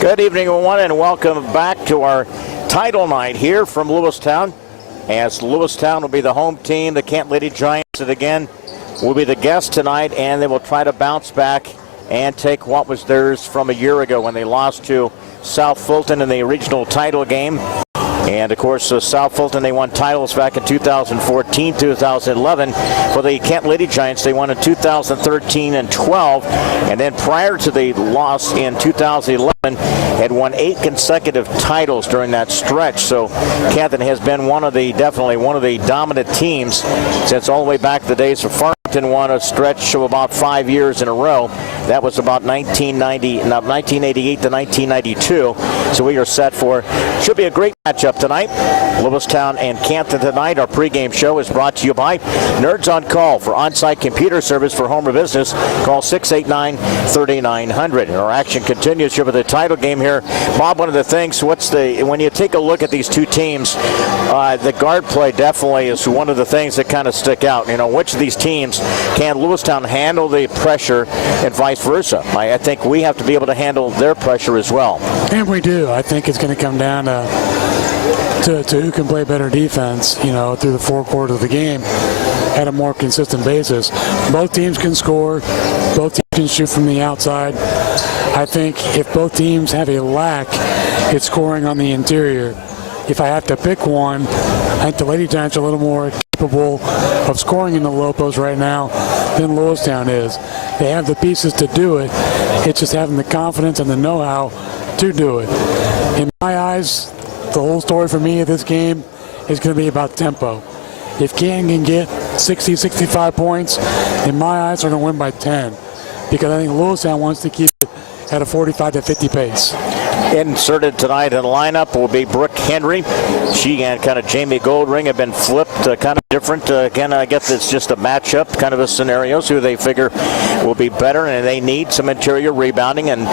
Good evening, everyone, and welcome back to our title night here from Lewistown. As Lewistown will be the home team, the Canton Lady Giants, and again, will be the guests tonight, and they will try to bounce back and take what was theirs from a year ago when they lost to South Fulton in the regional title game. And, of course, South Fulton, they won titles back in 2014, 2011. For the Canton Lady Giants, they won in 2013 and 12. And then prior to the loss in 2011, had won 8 consecutive titles during that stretch. So Canton has been definitely one of the dominant teams since all the way back to the days of Farmington won a stretch of about 5 years in a row. That was about 1988 to 1992. So we are set for, should be a great matchup tonight. Lewistown and Canton tonight. Our pregame show is brought to you by Nerds on Call. For on-site computer service for home or business, call 689-3900. Our action continues here with the title game here. Bob, one of the things, when you take a look at these two teams, the guard play definitely is one of the things that kind of stick out. You know, which of these teams can Lewistown handle the pressure and vice versa? I think we have to be able to handle their pressure as well. And we do. I think it's going to come down to who can play better defense, you know, through the 4 quarters of the game at a more consistent basis. Both teams can score. Both teams can shoot from the outside. I think if both teams have a lack, it's scoring on the interior. If I have to pick one, I think the Lady Giants are a little more capable of scoring in the low post right now than Lewistown is. They have the pieces to do it. It's just having the confidence and the know-how to do it. In my eyes, the whole story for me of this game is going to be about tempo. If Canton can get 60, 65 points, in my eyes, they're going to win by 10. Because I think Lewistown wants to keep it at a 45 to 50 pace. Inserted tonight in the lineup will be Brooke Henry. She and kind of Jamie Goldring have been flipped, kind of different. Again, I guess it's just a matchup, kind of a scenario, who they figure will be better, and they need some interior rebounding and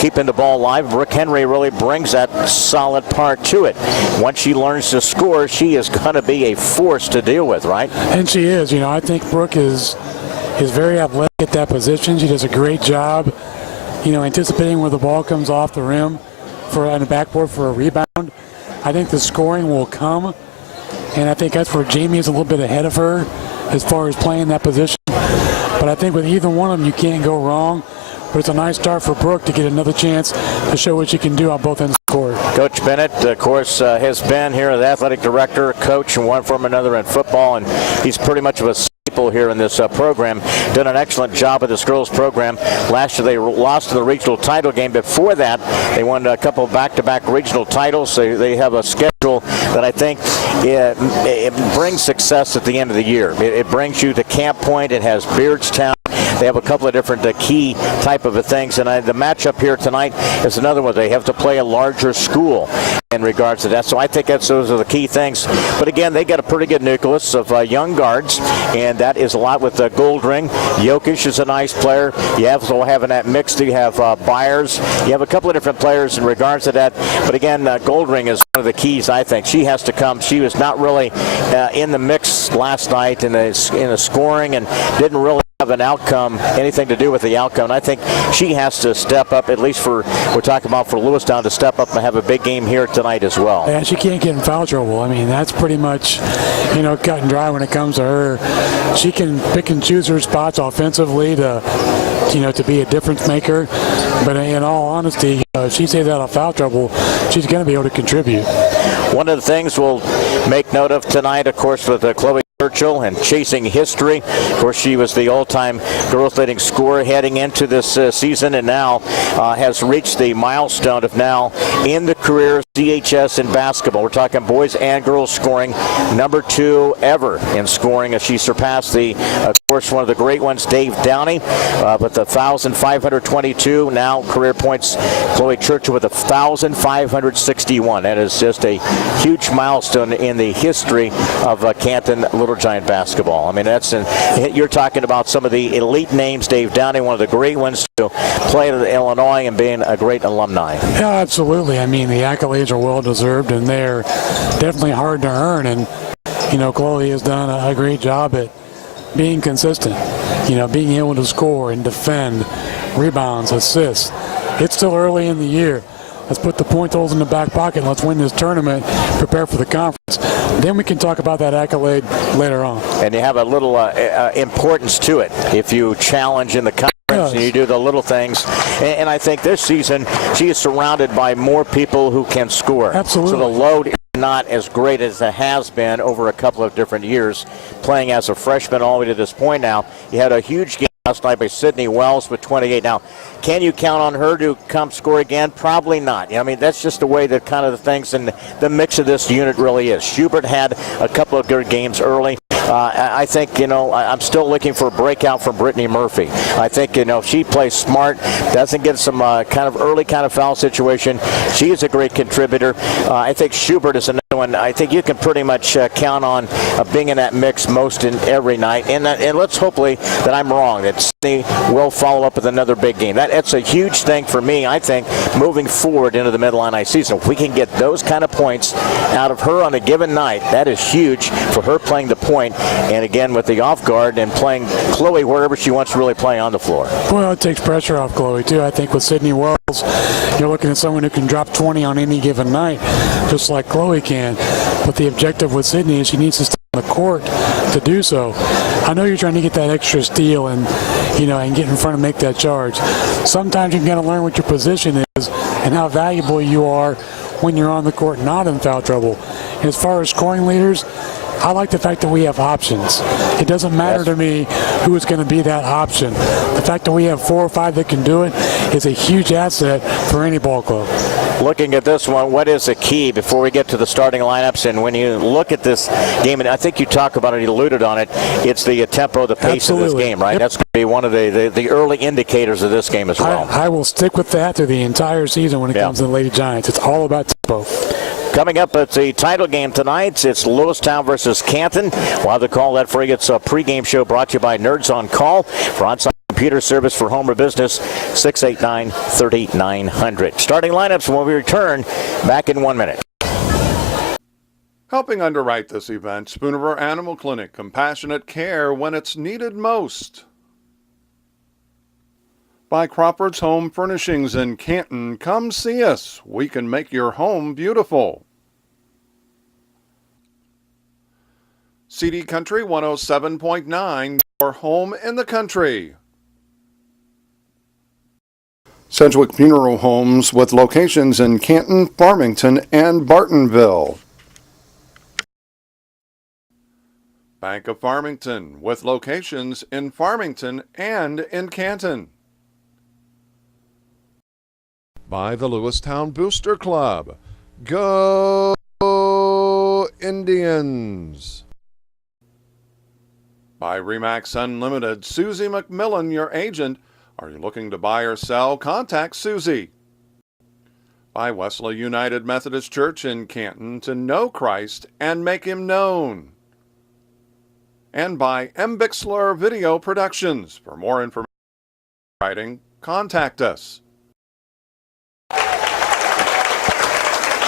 keeping the ball alive. Brooke Henry really brings that solid part to it. Once she learns to score, she is going to be a force to deal with, right? And she is. You know, I think Brooke is very athletic at that position. She does a great job, you know, anticipating where the ball comes off the rim on the backboard for a rebound. I think the scoring will come, and I think that's where Jamie is a little bit ahead of her as far as playing that position. But I think with either one of them, you can't go wrong. But it's a nice start for Brooke to get another chance to show what she can do on both ends of the court. Coach Bennett, of course, has been here, the athletic director, coach, and one from another in football, and he's pretty much of a staple here in this program. Done an excellent job with this girls program. Last year they lost in the regional title game. Before that, they won a couple of back-to-back regional titles. So they have a schedule that I think it brings success at the end of the year. It brings you to Camp Point. It has Beardstown. They have a couple of different key type of things, and the matchup here tonight is another one. They have to play a larger school in regards to that, so I think those are the key things. But again, they got a pretty good nucleus of young guards, and that is a lot with Goldring. Jokic is a nice player. You also have in that mix, you have Byers. You have a couple of different players in regards to that. But again, Goldring is one of the keys, I think. She has to come. She was not really in the mix last night in the scoring and didn't really have an outcome, anything to do with the outcome. And I think she has to step up, at least we're talking about for Lewistown, to step up and have a big game here tonight as well. Yeah, she can't get in foul trouble. I mean, that's pretty much, you know, cut and dry when it comes to her. She can pick and choose her spots offensively to be a difference maker. But in all honesty, if she stays out of foul trouble, she's going to be able to contribute. One of the things we'll make note of tonight, of course, with Chloe Churchill and chasing history. Of course, she was the all-time girls leading scorer heading into this season, and now has reached the milestone of now in the career CHS in basketball. We're talking boys and girls scoring, number 2 ever in scoring, as she surpassed of course, one of the great ones, Dave Downey, with 1,522 now career points. Chloe Churchill with 1,561. That is just a huge milestone in the history of Canton Little Giant basketball. I mean, you're talking about some of the elite names. Dave Downey, one of the great ones to play at Illinois and being a great alumni. Yeah, absolutely. I mean, the accolades are well deserved, and they're definitely hard to earn. And you know, Chloe has done a great job at being consistent. You know, being able to score and defend, rebounds, assists. It's still early in the year. Let's put the point totals in the back pocket. Let's win this tournament, prepare for the conference. Then we can talk about that accolade later on. And you have a little importance to it if you challenge in the conference. And you do the little things. And I think this season she is surrounded by more people who can score. Absolutely. So the load is not as great as it has been over a couple of different years playing as a freshman all the way to this point now. You had a huge game last night by Sydney Wells with 28. Now, can you count on her to come score again? Probably not. I mean, that's just the way that kind of the things and the mix of this unit really is. Schubert had a couple of good games early. I think, I'm still looking for a breakout from Brittany Murphy. I think, if she plays smart, doesn't get some kind of early kind of foul situation, she is a great contributor. I think Schubert is another one. I think you can pretty much count on being in that mix most in every night. And let's hopefully that I'm wrong, that Sydney will follow up with another big game. That's a huge thing for me, I think, moving forward into the Mid-Illini season. If we can get those kind of points out of her on a given night, that is huge for her playing the point. And again, with the off guard and playing Chloe wherever she wants to really play on the floor. Well, it takes pressure off Chloe, too. I think with Sydney Wells, you're looking at someone who can drop 20 on any given night, just like Chloe can. But the objective with Sydney is she needs to stay on the court to do so. I know you're trying to get that extra steal and get in front and make that charge. Sometimes you've got to learn what your position is and how valuable you are when you're on the court not in foul trouble. And as far as scoring leaders, I like the fact that we have options. It doesn't matter to me who is going to be that option. The fact that we have 4 or 5 that can do it is a huge asset for any ball club. Looking at this one, what is the key before we get to the starting lineups? And when you look at this game, and I think you talk about it, you alluded on it, it's the tempo, the pace of this game, right? Yep. That's going to be one of the early indicators of this game as well. I will stick with that through the entire season when it comes to the Lady Giants. It's all about tempo. Coming up at the title game tonight, it's Lewistown versus Canton. We'll have to call that for you. It's a pregame show brought to you by Nerds on Call for on-site computer service for home or business, 689-3900. Starting lineups when we return back in 1 minute. Helping underwrite this event, Spooniver Animal Clinic, compassionate care when it's needed most. By Crawford's Home Furnishings in Canton, come see us. We can make your home beautiful. CD Country 107.9, your home in the country. Sedgwick Funeral Homes with locations in Canton, Farmington, and Bartonville. Bank of Farmington with locations in Farmington and in Canton. By the Lewistown Booster Club. Go Indians! By Remax Unlimited, Susie McMillan, your agent. Are you looking to buy or sell? Contact Susie. By Wesley United Methodist Church in Canton, to know Christ and make him known. And by M. Bixler Video Productions. For more information on writing, contact us.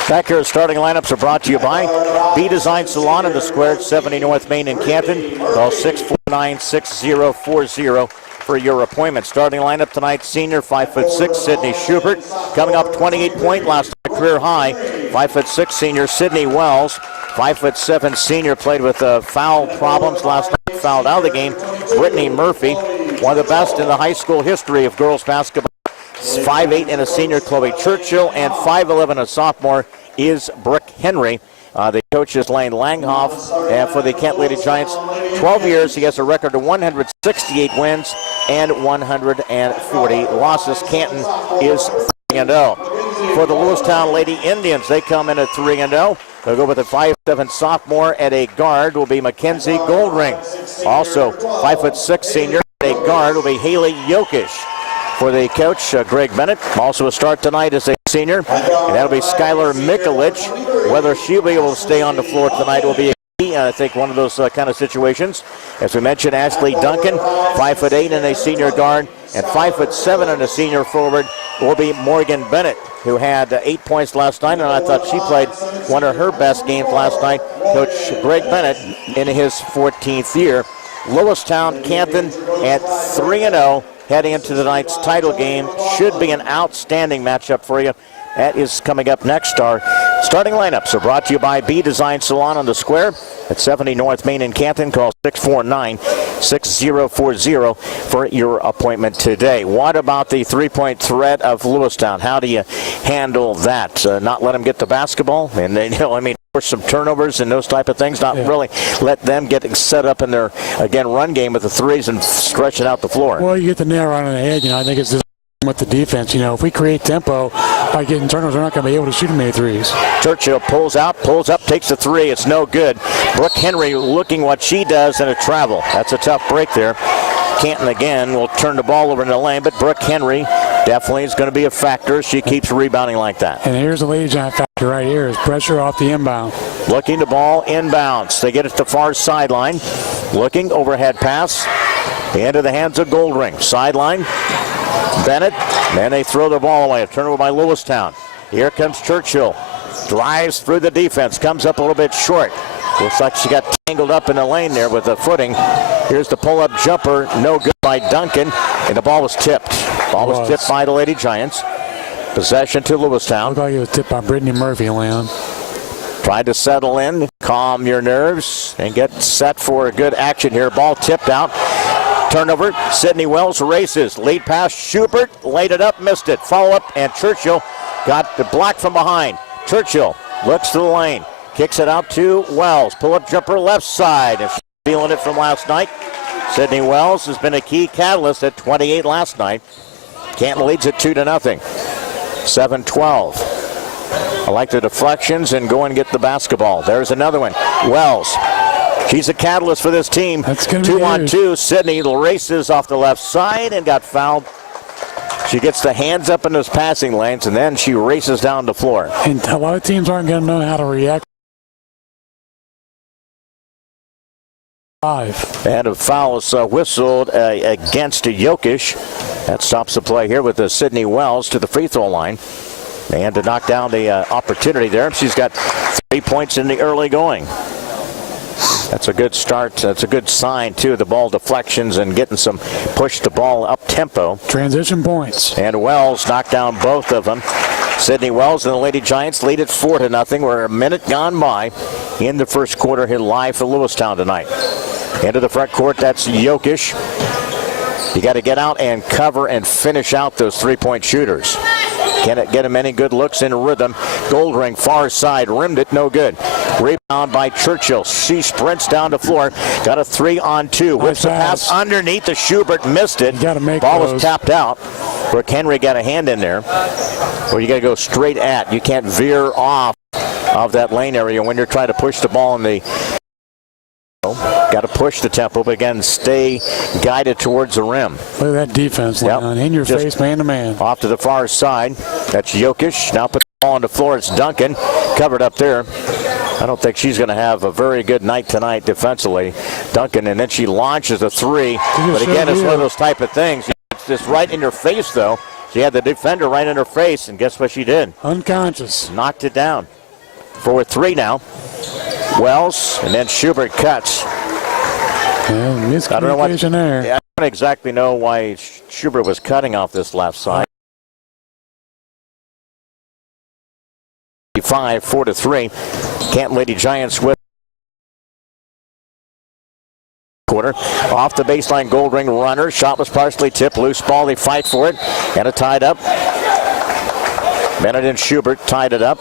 Back here, starting lineups are brought to you by B Design Salon in the Square at 70 North Main in Canton. Call 649-6040 for your appointment. Starting lineup tonight, senior 5'6" Sydney Schubert. Coming up 28-point last night, career high. 5'6" senior Sydney Wells. 5'7" senior played with foul problems last night, fouled out of the game. Brittany Murphy, one of the best in the high school history of girls basketball. 5'8" and a senior Chloe Churchill, and 5'11" a sophomore is Brooke Henry. The coach is Lane Langhoff, and for the Canton Lady Giants, 12 years, he has a record of 168 wins and 140 losses. Canton is 3-0. For the Lewistown Lady Indians, they come in at 3-0. They'll go with a 5'7" sophomore at a guard will be Mackenzie Goldring. Also, 5'6" senior at a guard will be Haley Yokish. For the coach, Greg Bennett, also a start tonight as a senior, and that'll be Skylar Mikulich. Whether she'll be able to stay on the floor tonight will be a key, I think, one of those kind of situations. As we mentioned, Ashley Duncan, 5'8" and a senior guard, and 5'7" and a senior forward will be Morgan Bennett, who had 8 points last night, and I thought she played one of her best games last night. Coach Greg Bennett in his 14th year. Lewistown, Canton at 3-0. heading into tonight's title game. Should be an outstanding matchup for you. That is coming up next. Our starting lineups are brought to you by B Design Salon on the Square at 70 North Main in Canton. Call 649-6040 for your appointment today. What about the three-point threat of Lewistown? How do you handle that? Not let them get the basketball? And, force some turnovers and those type of things. Not really let them get set up in their, run game with the threes and stretch it out the floor. Well, you get the nail right on the head. I think it's just with the defense. If we create tempo by getting turnovers, we're not going to be able to shoot many threes. Churchill pulls up, takes the three. It's no good. Brooke Henry looking what she does in a travel. That's a tough break there. Canton again will turn the ball over in the lane, but Brooke Henry definitely is going to be a factor. She keeps rebounding like that. And here's the Lady Giant factor right here is pressure off the inbound. Looking the ball inbounds. They get it to the far sideline. Looking, overhead pass. Into the hands of Goldring. Sideline. Bennett. And they throw the ball away. A turnover by Lewistown. Here comes Churchill. Drives through the defense. Comes up a little bit short. Looks like she got tangled up in the lane there with the footing. Here's the pull-up jumper. No good by Duncan. And the ball was tipped. Ball was tipped by the Lady Giants. Possession to Lewistown. Looked like it was tipped by Brittany Murphy, Leon. Tried to settle in, calm your nerves, and get set for a good action here. Ball tipped out. Turnover. Sydney Wells races. Lead pass. Schubert laid it up, missed it. Follow up, and Churchill got the block from behind. Churchill looks to the lane. Kicks it out to Wells. Pull-up jumper left side. And she's feeling it from last night. Sydney Wells has been a key catalyst at 28 last night. Canton leads it 2-0. 7-12. I like the deflections and go and get the basketball. There's another one. Wells. She's a catalyst for this team. That's going 2-on-2. Sydney races off the left side and got fouled. She gets the hands up in those passing lanes, and then she races down the floor. And a lot of teams aren't going to know how to react. And a foul is whistled against Jokic. That stops the play here with Sydney Wells to the free throw line. And to knock down the opportunity there. She's got 3 points in the early going. That's a good start. That's a good sign, too. The ball deflections and getting some push the ball up tempo. Transition points. And Wells knocked down both of them. Sydney Wells and the Lady Giants lead it 4-0. We're a minute gone by in the first quarter here live for Lewistown tonight. Into the front court, that's Jokic. You got to get out and cover and finish out those three-point shooters. Can't get him any good looks in rhythm. Goldring, far side, rimmed it, no good. Rebound by Churchill. She sprints down the floor. Got a 3-on-2. Whips the pass underneath the Schubert, missed it. Ball was tapped out. Brooke Henry got a hand in there. Well, you got to go straight at. You can't veer off of that lane area when you're trying to push the ball in the. Got to push the tempo, but again, stay guided towards the rim. Look at that defense, Leon. In your face, man to man. Off to the far side. That's Jokic. Now put the ball on the floor. It's Duncan. Covered up there. I don't think she's going to have a very good night tonight defensively. Duncan, and then she launches a three. But again, it's one of those type of things. It's just right in your face, though. She had the defender right in her face, and guess what she did? Unconscious. Knocked it down. 4-3 now. Wells, and then Schubert cuts. Miscommunication there. I don't exactly know why Schubert was cutting off this left side. 4-3. Canton Lady Giants with quarter. Off the baseline, Goldring runner. Shot was partially tipped. Loose ball. They fight for it. And it tied up. Bennett and Schubert tied it up.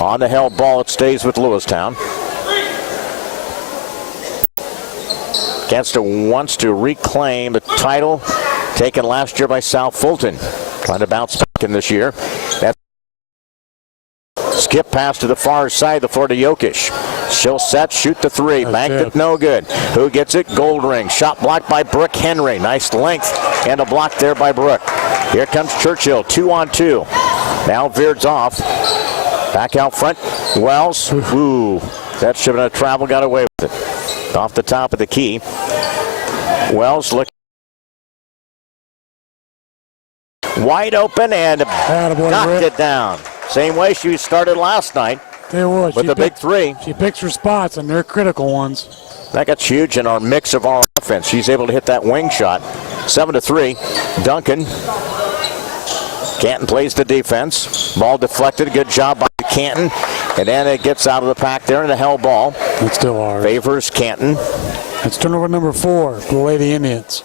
On the held ball, it stays with Lewistown. Gensler wants to reclaim the title taken last year by South Fulton. Trying to bounce back in this year. That skip pass to the far side of the floor to Jokic. She'll set, shoot the three. Banked it, no good. Who gets it? Goldring. Shot blocked by Brooke Henry. Nice length and a block there by Brooke. Here comes Churchill, 2-on-2. Now veers off. Back out front. Wells. Ooh, that should have been a travel. Got away with it. Off the top of the key. Wells looking wide open and knocked it down. Same way she started last night. They would. with the big three. She picks her spots, and they're critical ones. That got huge in our mix of our offense. She's able to hit that wing shot. 7-3. Duncan. Canton plays the defense. Ball deflected. Good job by Canton. And then it gets out of the pack there in the hell ball. It's still ours. Favors Canton. It's turnover number 4 for the Lady Indians.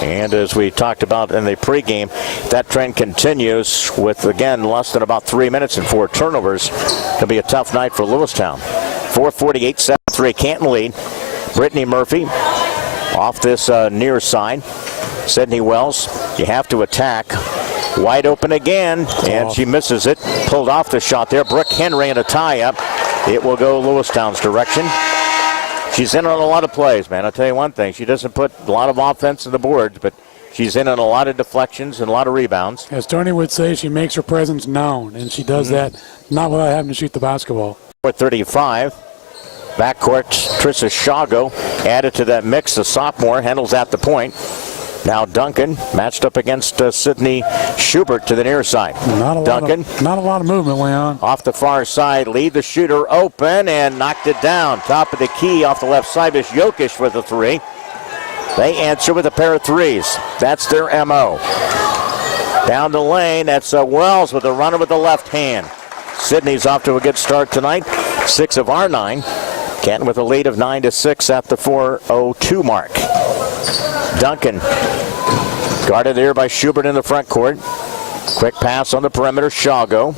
And as we talked about in the pregame, that trend continues with, again, less than about 3 minutes and 4 turnovers. It'll be a tough night for Lewistown. 4:48, 7-3, Canton lead. Brittany Murphy off this near side. Sydney Wells, you have to attack. Wide open again, and she misses it. Pulled off the shot there. Brooke Henry in a tie-up. It will go Lewistown's direction. She's in on a lot of plays, man. I'll tell you one thing. She doesn't put a lot of offense in the boards, but she's in on a lot of deflections and a lot of rebounds. As Tony would say, she makes her presence known, and she does that not without having to shoot the basketball. 4:35. Backcourt, Trissa Shago added to that mix. The sophomore handles at the point. Now Duncan matched up against Sydney Schubert to the near side. Not a lot of movement, Leon. Off the far side, lead the shooter open and knocked it down. Top of the key off the left side is Jokic with a 3. They answer with a pair of 3s. That's their MO. Down the lane, that's Wells with a runner with the left hand. Sydney's off to a good start tonight. 6 of our 9. Canton with a lead of 9-6 at the 4:02 mark. Duncan guarded there by Schubert in the front court. Quick pass on the perimeter, Shago.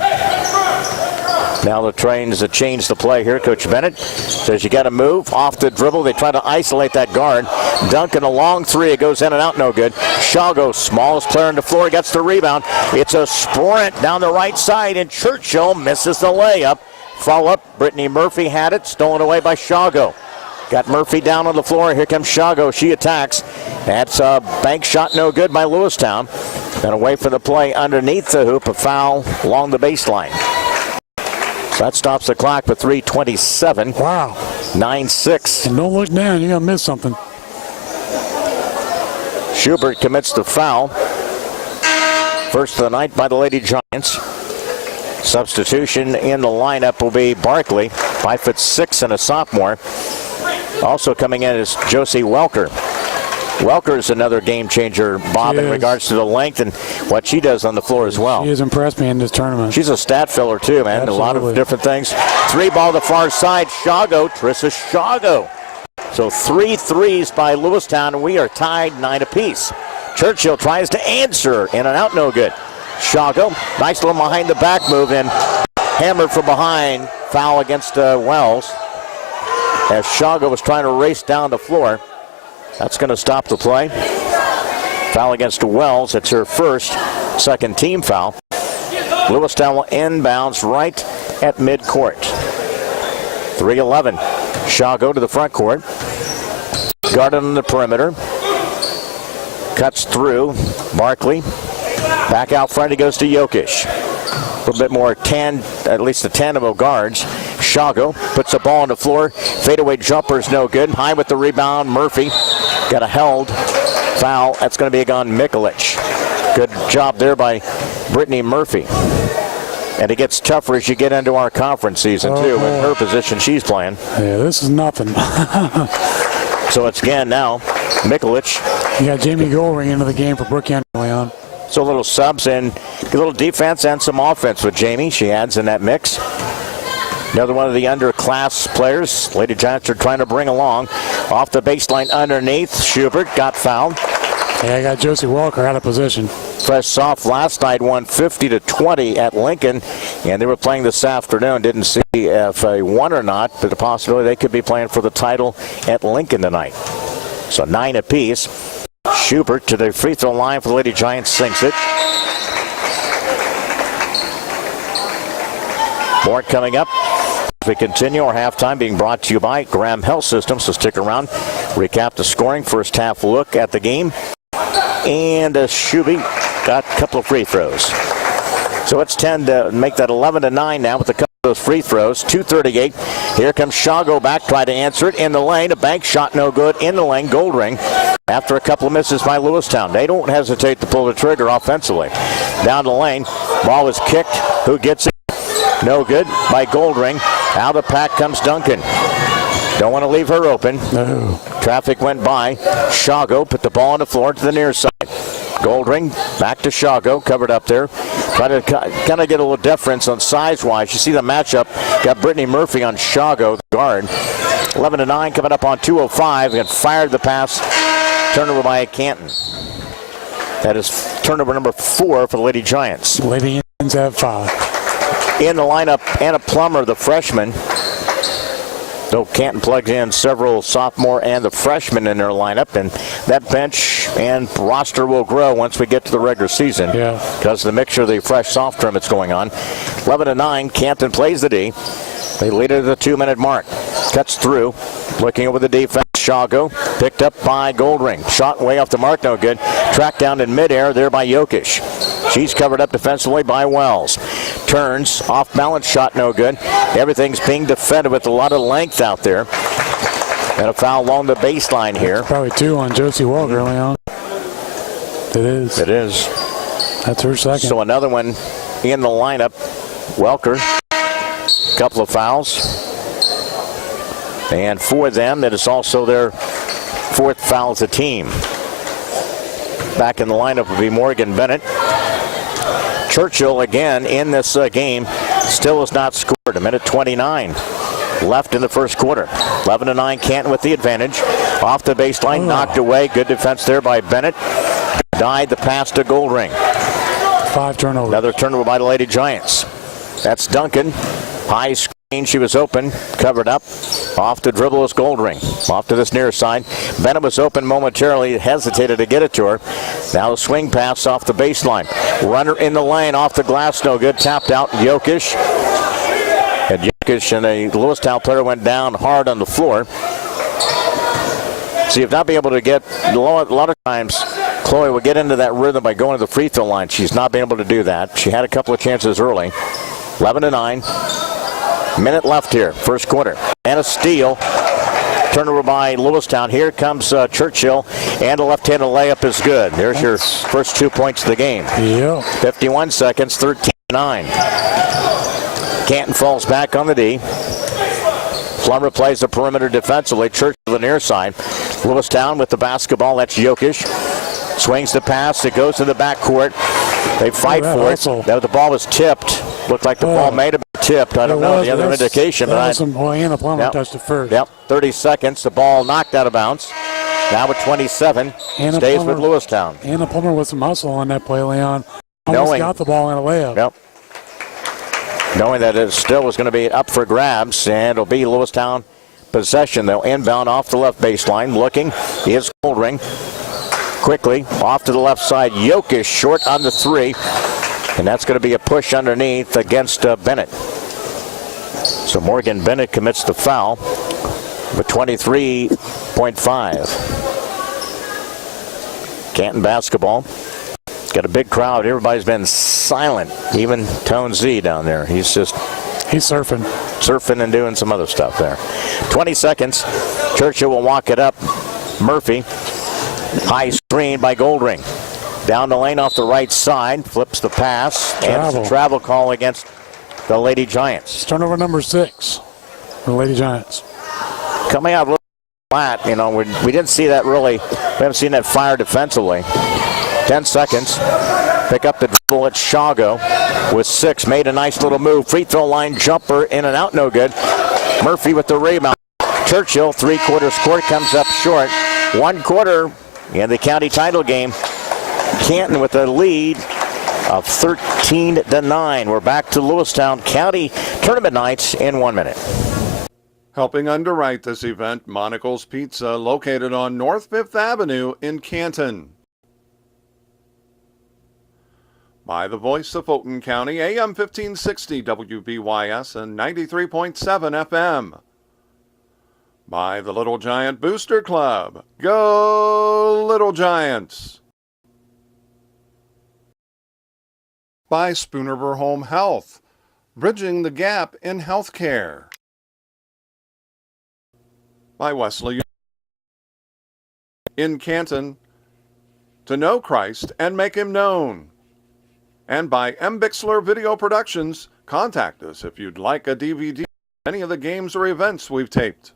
Now the trains to change the play here. Coach Bennett says you got to move off the dribble. They try to isolate that guard. Duncan a long 3. It goes in and out, no good. Shago, smallest player on the floor, gets the rebound. It's a sprint down the right side, and Churchill misses the layup. Follow up, Brittany Murphy had it, stolen away by Shago. Got Murphy down on the floor. Here comes Shago. She attacks. That's a bank shot, no good by Lewistown. And away for the play underneath the hoop. A foul along the baseline. So that stops the clock for 3:27. Wow. 9-6. And don't look down. You're going to miss something. Schubert commits the foul. First of the night by the Lady Giants. Substitution in the lineup will be Barkley, 5'6" and a sophomore. Also coming in is Josie Welker. Welker's another game changer, Bob, in regards to the length and what she does on the floor as well. She has impressed me in this tournament. She's a stat filler too, man. Absolutely. A lot of different things. 3 ball to the far side. Shago, Trissa Shago. So 3 threes by Lewistown, and we are tied 9 apiece. Churchill tries to answer, in and out, no good. Shago, nice little behind the back move, and hammered from behind. Foul against Wells. As Shago was trying to race down the floor. That's going to stop the play. Foul against Wells. It's her first, second team foul. Lewistown will inbounds right at midcourt. 3:11. Shago to the front court. Guarded on the perimeter. Cuts through. Barkley. Back out front, he goes to Jokic. A little bit more at least a tandem of guards. Shago puts the ball on the floor. Fadeaway jumper is no good. High with the rebound. Murphy got a held foul. That's going to be on Mikulich. Good job there by Brittany Murphy. And it gets tougher as you get into our conference season, too, in her position she's playing. Yeah, this is nothing. So it's again now Mikulich. You got Jamie Goldring into the game for Brooke Henry, Leon. So a little subs and a little defense and some offense with Jamie. She adds in that mix. Another one of the underclass players Lady Giants are trying to bring along. Off the baseline underneath. Schubert got fouled. Yeah, I got Josie Walker out of position. Fresh soft last night won 50-20 at Lincoln, and they were playing this afternoon. Didn't see if they won or not, but the possibility they could be playing for the title at Lincoln tonight. So 9 apiece. Schubert to the free throw line for the Lady Giants, sinks it. More coming up. As we continue our halftime, being brought to you by Graham Health System, so stick around. Recap the scoring, first half look at the game. And Shuby got a couple of free throws. So it's 10 to make that 11-9 now with a couple of those free throws. 2:38. Here comes Shago back, try to answer it in the lane. A bank shot no good in the lane. Goldring after a couple of misses by Lewistown. They don't hesitate to pull the trigger offensively. Down the lane, ball is kicked. Who gets it? No good by Goldring. Out of the pack comes Duncan. Don't want to leave her open. No. Traffic went by. Shago put the ball on the floor to the near side. Goldring back to Shago, covered up there. Try to kind of get a little deference on size-wise. You see the matchup. Got Brittany Murphy on Shago, the guard. 11-9 coming up on 2:05. And fired the pass. Turnover by Canton. That is turnover number 4 for the Lady Giants. Lady Indians have 5. In the lineup, Anna Plummer, the freshman. Though Canton plugs in several sophomore and the freshmen in their lineup, and that bench and roster will grow once we get to the regular season. Yeah. Because of the mixture of the fresh soft trim that's going on. 11-9, Canton plays the D. They lead it at the 2-minute mark. Cuts through, looking over the defense. Shago picked up by Goldring. Shot way off the mark, no good. Tracked down in midair there by Jokic. She's covered up defensively by Wells. Turns, off balance shot, no good. Everything's being defended with a lot of length out there. And a foul along the baseline here. Probably 2 on Josie Walker, Leon. It is. It is. That's her second. So another one in the lineup. Welker. Couple of fouls. And for them, that is also their 4th foul as a team. Back in the lineup will be Morgan Bennett. Churchill again in this game still has not scored. A minute 29 left in the first quarter. 11-9, Canton with the advantage. Off the baseline, knocked away. Good defense there by Bennett. Died the pass to Goldring. 5 turnovers. Another turnover by the Lady Giants. That's Duncan. High screen. She was open, covered up. Off the dribble is Goldring. Off to this near side. Bennett was open momentarily, hesitated to get it to her. Now the swing pass off the baseline. Runner in the lane, off the glass, no good. Tapped out, Jokic. And Jokic and a Lewistown player went down hard on the floor. So you've not been able to get, a lot of times, Chloe will get into that rhythm by going to the free throw line. She's not been able to do that. She had a couple of chances early. 11-9. Minute left here, first quarter. And a steal. Turnover by Lewistown. Here comes Churchill, and a left-handed layup is good. There's your first 2 points of the game. Yeah. 51 seconds, 13-9. Canton falls back on the D. Plummer plays the perimeter defensively. Churchill to the near side. Lewistown with the basketball. That's Jokic. Swings the pass. It goes to the backcourt. They fight for it. Now the ball was tipped. Looked like the ball may have been tipped. I don't know the other indication. Anna Plummer touched it first. Yep, 30 seconds. The ball knocked out of bounds. Now with 27, stays with Lewistown. Anna Plummer with some hustle on that play, Leon. Almost got the ball in a layup. Yep. Knowing that it still was going to be up for grabs, and it'll be Lewistown possession. They'll inbound off the left baseline. Looking, is Goldring. Quickly, off to the left side. Jokic short on the 3. And that's going to be a push underneath against Bennett. So Morgan Bennett commits the foul with 23.5. Canton basketball. Got a big crowd. Everybody's been silent. Even Tone Z down there. He's surfing. Surfing and doing some other stuff there. 20 seconds. Churchill will walk it up. Murphy. High screen by Goldring. Down the lane off the right side. Flips the pass. And it's a travel call against the Lady Giants. It's turnover number 6 for the Lady Giants. Coming out a little flat. You know, we didn't see that really. We haven't seen that fire defensively. 10 seconds. Pick up the dribble at Shago with 6. Made a nice little move. Free throw line jumper in and out. No good. Murphy with the rebound. Churchill, 3/4 score, comes up short. 1 quarter in the county title game. Canton with a lead of 13-9. We're back to Lewistown County Tournament Nights in 1 minute. Helping underwrite this event, Monocle's Pizza, located on North 5th Avenue in Canton. By the voice of Fulton County, AM 1560 WBYS and 93.7 FM. By the Little Giant Booster Club. Go Little Giants! By Spoonerver Home Health, bridging the gap in healthcare. By Wesley in Canton, to know Christ and make him known. and by M. Bixler Video Productions. Contact us if you'd like a DVD of any of the games or events we've taped.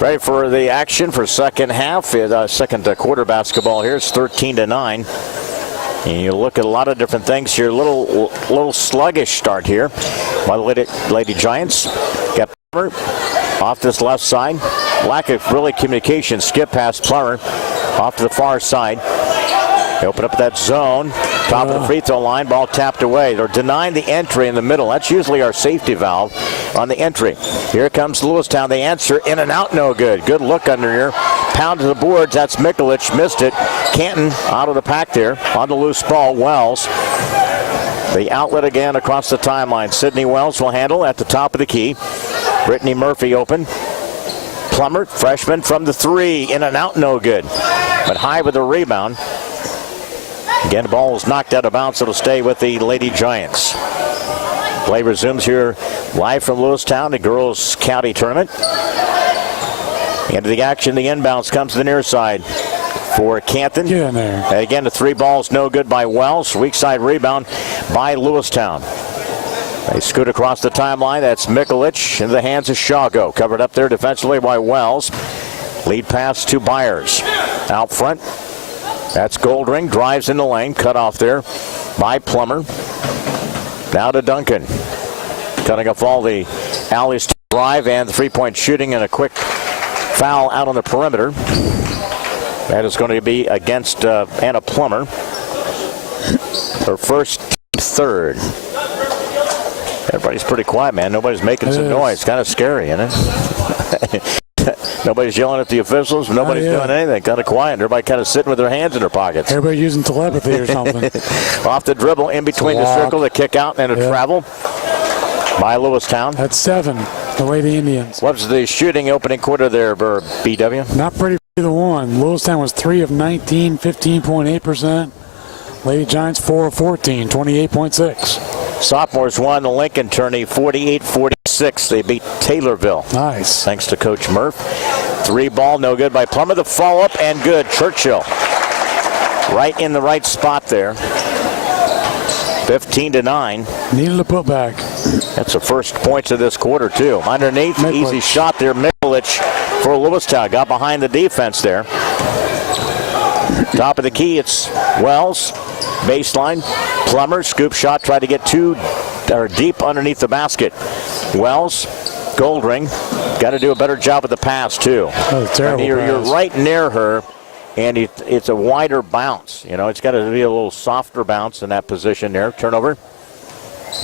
Ready for the action for second half, second quarter basketball here. It's 13-9. And you look at a lot of different things here. Little sluggish start here by the Lady Giants. Got Plummer off this left side. Lack of really communication. Skip past Plummer off to the far side. They open up that zone. Top of the free throw line. Ball tapped away. They're denying the entry in the middle. That's usually our safety valve on the entry. Here comes Lewistown. They answer. In and out, no good. Good look under here. Pound to the boards. That's Mikulich. Missed it. Canton out of the pack there. On the loose ball. Wells. The outlet again across the timeline. Sydney Wells will handle at the top of the key. Brittany Murphy open. Plummer, freshman from the three. In and out, no good. But high with the rebound. Again, the ball is knocked out of bounds. It'll stay with the Lady Giants. Play resumes here live from Lewistown, the girls' county tournament. Into the action, the inbounds comes to the near side for Canton. Get in there. And again, the three balls no good by Wells. Weak side rebound by Lewistown. They scoot across the timeline. That's Mikulich into the hands of Shago. Covered up there defensively by Wells. Lead pass to Byers. Out front. That's Goldring. Drives in the lane. Cut off there by Plummer. Now to Duncan. Cutting off all the alleys to drive and the three-point shooting and a quick foul out on the perimeter. That is going to be against Anna Plummer. Her first, third. Everybody's pretty quiet, man. Nobody's making some noise. It's kind of scary, isn't it? Nobody's yelling at the officials. Nobody's doing anything. Kind of quiet. Everybody kind of sitting with their hands in their pockets. Everybody using telepathy or something. Off the dribble, in between the circle, the kick out, and a travel by Lewistown. That's 7, the Lady Indians. What's the shooting opening quarter there, BW? Not pretty for either one. Lewistown was 3 of 19, 15.8%. Lady Giants 4 of 14, 28.6. Sophomores won the Lincoln tourney 48-46. They beat Taylorville. Nice. Thanks to Coach Murph. Three ball, no good by Plummer. The follow-up and good. Churchill right in the right spot there. 15-9. Needed a putback. That's the first points of this quarter, too. Underneath, Mikulich. Easy shot there. Mikulich for Lewistown. Got behind the defense there. Top of the key, it's Wells. Baseline. Plummer, scoop shot, tried to get deep underneath the basket. Wells, Goldring, got to do a better job of the pass, too. Oh, terrible You're right near her, and it's a wider bounce. You know, it's got to be a little softer bounce in that position there. Turnover.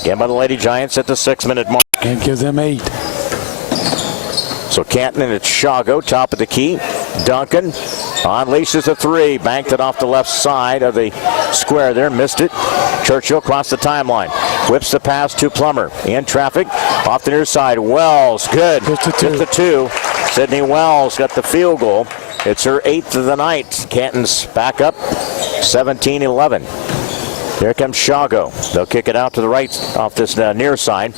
Again by the Lady Giants at the 6-minute mark. And gives them 8. So Canton and it's Shago, top of the key. Duncan unleashes a three, banked it off the left side of the square there, missed it. Churchill across the timeline, whips the pass to Plummer. In traffic, off the near side, Wells, good. Just the two. Sydney Wells got the field goal. It's her 8th of the night. Canton's back up, 17-11. Here comes Shago. They'll kick it out to the right off this near side.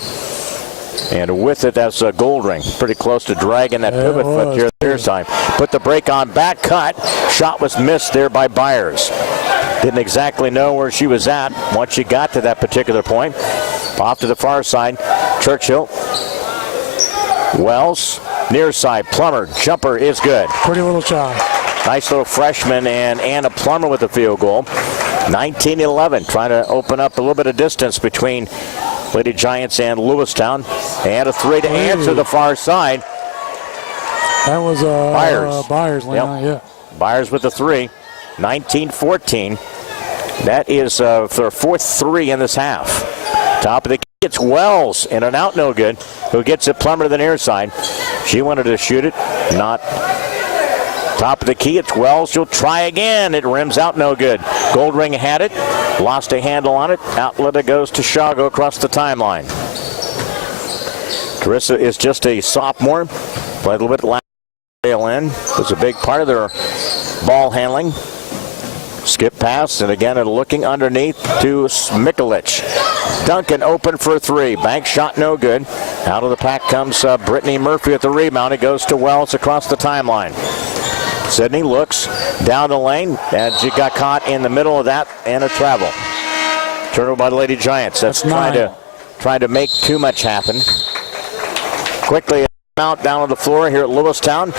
And with it, that's Goldring. Pretty close to dragging that pivot foot here this time. Put the break on, back cut. Shot was missed there by Byers. Didn't exactly know where she was at once she got to that particular point. Off to the far side, Churchill. Wells, near side, Plummer. Jumper is good. Pretty little shot. Nice little freshman, and Anna Plummer with the field goal. 19-11, trying to open up a little bit of distance between Lady Giants and Lewistown. And a three to answer the far side. That was Byers. Yep. Byers with the three. 19-14. That is their 4th three in this half. Top of the key, it's Wells. In and out, no good. Who gets it? Plummer to the near side. She wanted to shoot it. Not. Top of the key, it's Wells. She'll try again. It rims out, no good. Goldring had it. Lost a handle on it. Outlet it goes to Shago across the timeline. Carissa is just a sophomore. Played a little bit last in. Was a big part of their ball handling. Skip pass, and again looking underneath to Mikulich. Duncan open for a three. Bank shot no good. Out of the pack comes Brittany Murphy with the rebound. It goes to Wells across the timeline. Sydney looks down the lane, and she got caught in the middle of that and a travel. Turnover by the Lady Giants. That's trying to make too much happen. Quickly out down on the floor here at Lewistown.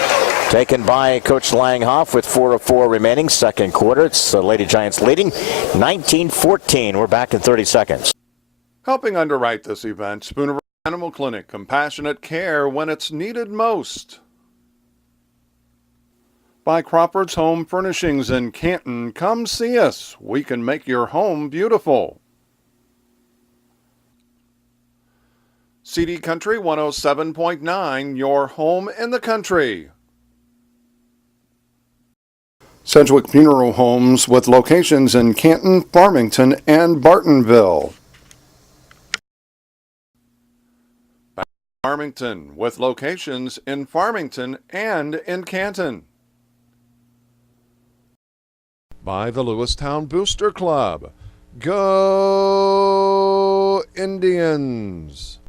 Taken by Coach Langhoff with 4:04 remaining. Second quarter. It's the Lady Giants leading 19-14. We're back in 30 seconds. Helping underwrite this event, Spooner Animal Clinic, compassionate care when it's needed most. By Crawford's Home Furnishings in Canton, come see us. We can make your home beautiful. CD Country 107.9, your home in the country. Sedgwick Funeral Homes with locations in Canton, Farmington, and Bartonville. Farmington with locations in Farmington and in Canton. By the Lewistown Booster Club. Go Indians!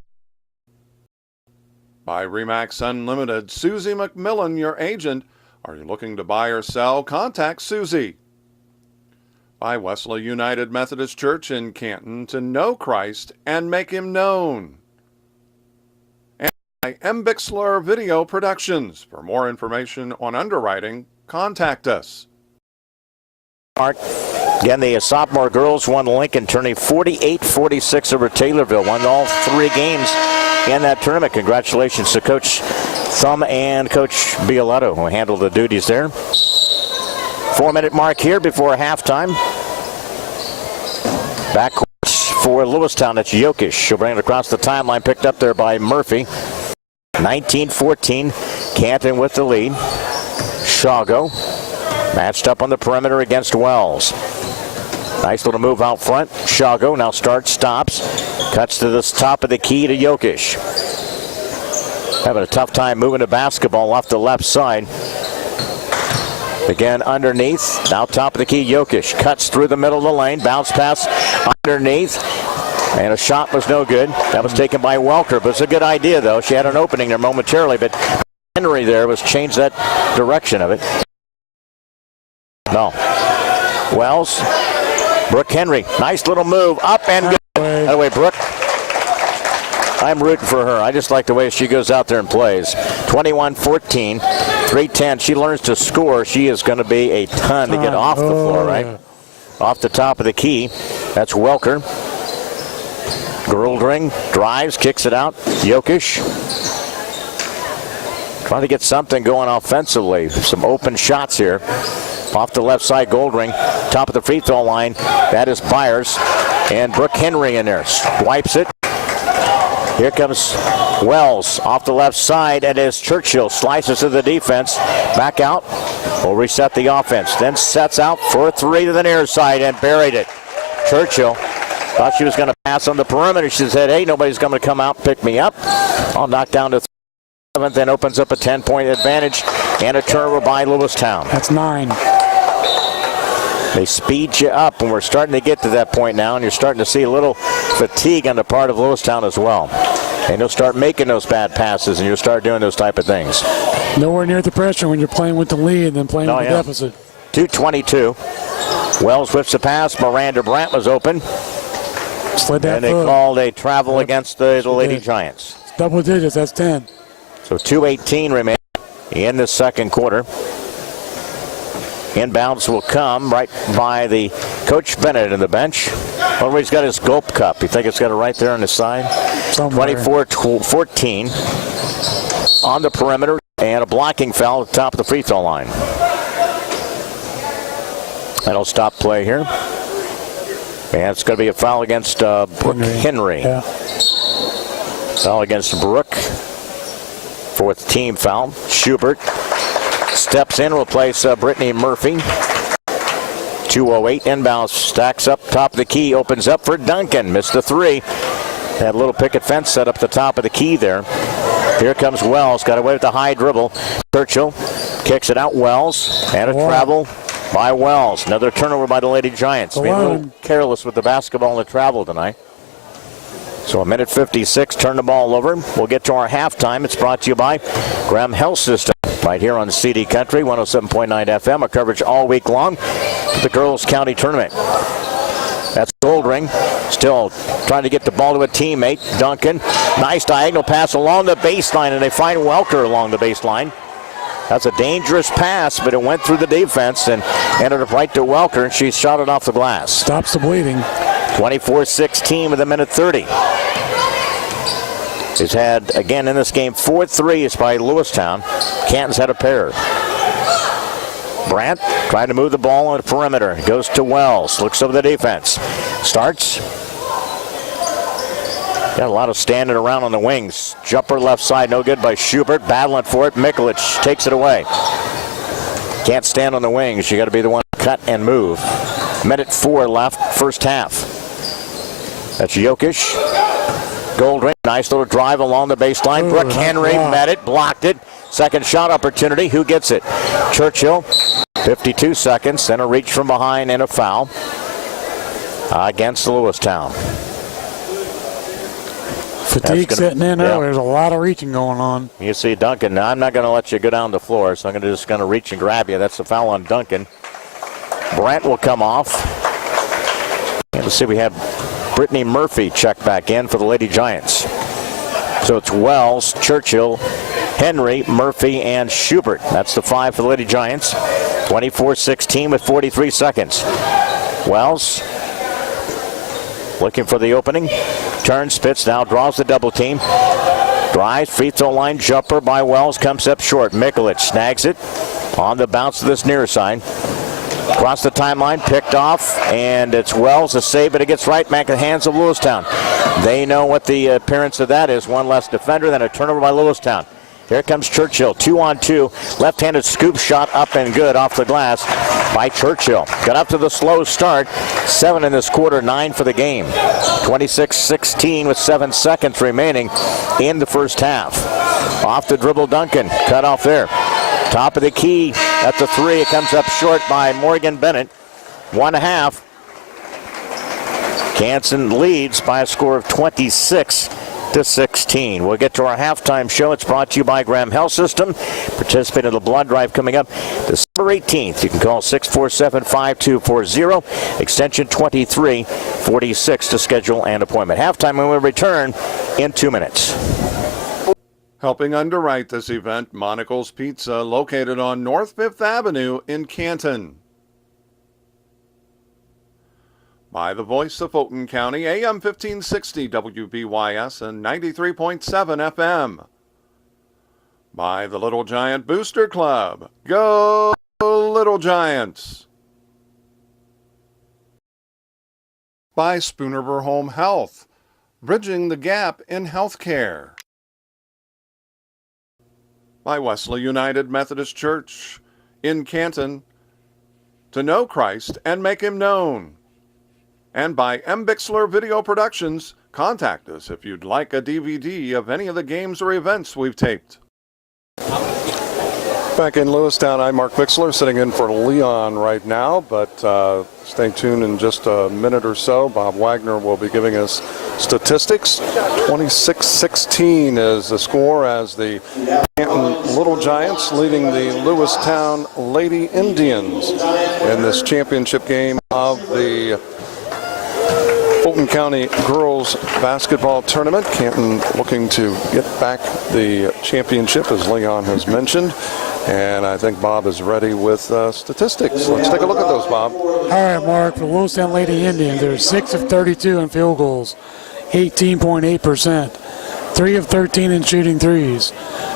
By Remax Unlimited, Susie McMillan, your agent. Are you looking to buy or sell? Contact Susie. By Wesley United Methodist Church in Canton, to know Christ and make him known. And by M. Bixler Video Productions. For more information on underwriting, contact us. Again, the sophomore girls won Lincoln, turning 48-46 over Taylorville. Won all 3 games in that tournament. Congratulations to Coach Thumb and Coach Bioletto, who handled the duties there. 4-minute mark here before halftime. Backcourt for Lewistown. That's Jokic. She'll bring it across the timeline, picked up there by Murphy. 19-14. Canton with the lead. Shago matched up on the perimeter against Wells. Nice little move out front. Shago now starts, stops, cuts to the top of the key to Jokic. Having a tough time moving the basketball off the left side. Again underneath, now top of the key, Jokic cuts through the middle of the lane, bounce pass underneath, and a shot was no good. That was taken by Welker, but it's a good idea though. She had an opening there momentarily, but Henry there was changed that direction of it. No. Wells, Brooke Henry, nice little move, up and good. By the way, Brooke, I'm rooting for her. I just like the way she goes out there and plays. 21-14, 3:10. She learns to score. She is going to be a ton to get off the floor, right? Yeah. Off the top of the key. That's Welker. Gouldring drives, kicks it out. Jokic trying to get something going offensively. Some open shots here. Off the left side, Gouldring, top of the free throw line. That is Byers. And Brooke Henry in there. Wipes it. Here comes Wells off the left side, and as Churchill slices to the defense. Back out. Will reset the offense. Then sets out for a 3 to the near side and buried it. Churchill thought she was going to pass on the perimeter. She said, hey, nobody's going to come out and pick me up. I'll knock down to 7th, then opens up a 10-point advantage and a turnover by Lewistown. That's 9. They speed you up, and we're starting to get to that point now, and you're starting to see a little fatigue on the part of Lewistown as well. And you'll start making those bad passes, and you'll start doing those type of things. Nowhere near the pressure when you're playing with the lead than playing with the deficit. 2:22. Wells whips the pass. Miranda Brandt was open. Slid that and they called a travel against the Lady Giants. Double digits, that's 10. So 2:18 remain in the second quarter. Inbounds will come right by the Coach Bennett in the bench. Oh, he's got his gulp cup. You think it's got it right there on the side? 24-14 on the perimeter, and a blocking foul at the top of the free throw line. That'll stop play here. And it's going to be a foul against Brooke Henry. Yeah. Foul against Brooke. 4th team foul. Schubert steps in, will replace Brittany Murphy. 2:08 inbounds, stacks up top of the key, opens up for Duncan. Missed the 3. That little picket fence set up the top of the key there. Here comes Wells, got away with the high dribble. Churchill kicks it out. Wells, and a travel by Wells. Another turnover by the Lady Giants. Being a little careless with the basketball and the travel tonight. So 1:56, turn the ball over. We'll get to our halftime. It's brought to you by Graham Health System. Right here on CD Country, 107.9 FM. Our coverage all week long for the Girls County Tournament. That's Goldring. Still trying to get the ball to a teammate. Duncan. Nice diagonal pass along the baseline, and they find Welker along the baseline. That's a dangerous pass, but it went through the defense and ended up right to Welker, and she shot it off the glass. Stops the bleeding. 24-16 with a minute 30. He's had, again in this game, 4 threes by Lewistown. Canton's had a pair. Brandt trying to move the ball on the perimeter. Goes to Wells. Looks over the defense. Starts. Got a lot of standing around on the wings. Jumper left side, no good by Schubert. Battling for it. Mikulich takes it away. Can't stand on the wings. You got to be the one to cut and move. Minute 4 left, first half. That's Jokic. Goldring, nice little drive along the baseline. Ooh, Brooke Henry met it, blocked it. Second shot opportunity. Who gets it? Churchill. 52 seconds. Then a reach from behind and a foul against Lewistown. Fatigue setting in early. There's a lot of reaching going on. You see Duncan. Now, I'm not going to let you go down the floor, so I'm just going to reach and grab you. That's the foul on Duncan. Brandt will come off. And let's see, we have Brittany Murphy check back in for the Lady Giants. So it's Wells, Churchill, Henry, Murphy, and Schubert. That's the 5 for the Lady Giants. 24-16 with 43 seconds. Wells looking for the opening. Turns, spits, now draws the double team. Drives, free throw line jumper by Wells, comes up short. Mikulich snags it on the bounce to this near side. Across the timeline, picked off, and it's Wells to save, but it gets right back in the hands of Lewistown. They know what the appearance of that is. One less defender, then a turnover by Lewistown. Here comes Churchill, 2-on-2. Left-handed scoop shot up and good off the glass by Churchill. Got up to the slow start. 7 in this quarter, 9 for the game. 26-16 with 7 seconds remaining in the first half. Off the dribble, Duncan. Cut off there. Top of the key at the 3. It comes up short by Morgan Bennett. 1.5. Canton leads by a score of 26-16. We'll get to our halftime show. It's brought to you by Graham Health System. Participate in the blood drive coming up December 18th. You can call 647-5240, extension 2346 to schedule an appointment. Halftime when we return in 2 minutes. Helping underwrite this event, Monocle's Pizza, located on North 5th Avenue in Canton. By the voice of Fulton County, AM 1560 WBYS and 93.7 FM. By the Little Giant Booster Club. Go Little Giants! By Spoonerver Home Health, bridging the gap in healthcare. By Wesley United Methodist Church in Canton, to know Christ and make him known. And by M. Bixler Video Productions. Contact us if you'd like a DVD of any of the games or events we've taped. Back in Lewistown, I'm Mark Bixler, sitting in for Leon right now, but stay tuned in just a minute or so. Bob Wagner will be giving us statistics. 26-16 is the score as the Canton Little Giants leading the Lewistown Lady Indians in this championship game of the Fulton County Girls Basketball Tournament. Canton looking to get back the championship, as Leon has mentioned. And I think Bob is ready with statistics. Let's take a look at those, Bob. All right, Mark, for the Lewistown Lady Indians, they're 6 of 32 in field goals, 18.8%. 3 of 13 in shooting threes,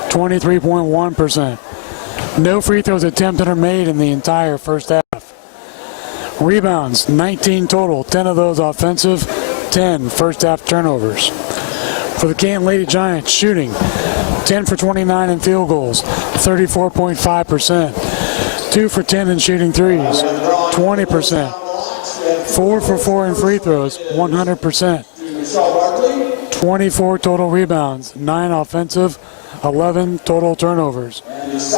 23.1%. No free throws attempted or made in the entire first half. Rebounds, 19 total, 10 of those offensive, 10 first half turnovers. For the Canton Lady Giants, shooting, 10 for 29 in field goals, 34.5%. 2 for 10 in shooting threes, 20%. 4 for 4 in free throws, 100%. 24 total rebounds, 9 offensive, 11 total turnovers.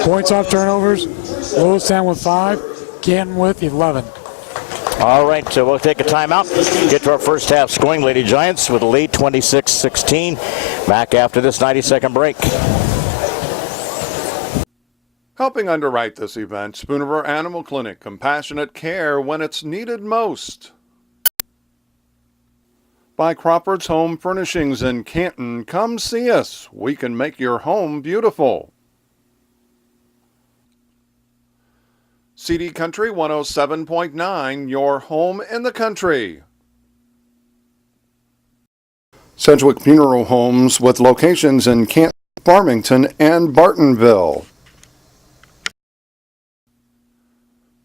Points off turnovers, Lewistown with 5, Canton with 11. All right, so we'll take a timeout. Get to our first half scoring. Lady Giants with a lead, 26-16. Back after this 90-second break. Helping underwrite this event, Spoonerver Animal Clinic, compassionate care when it's needed most. By Crawford's Home Furnishings in Canton. Come see us. We can make your home beautiful. CD Country 107.9, your home in the country. Sedgwick Funeral Homes with locations in Canton, Farmington, and Bartonville.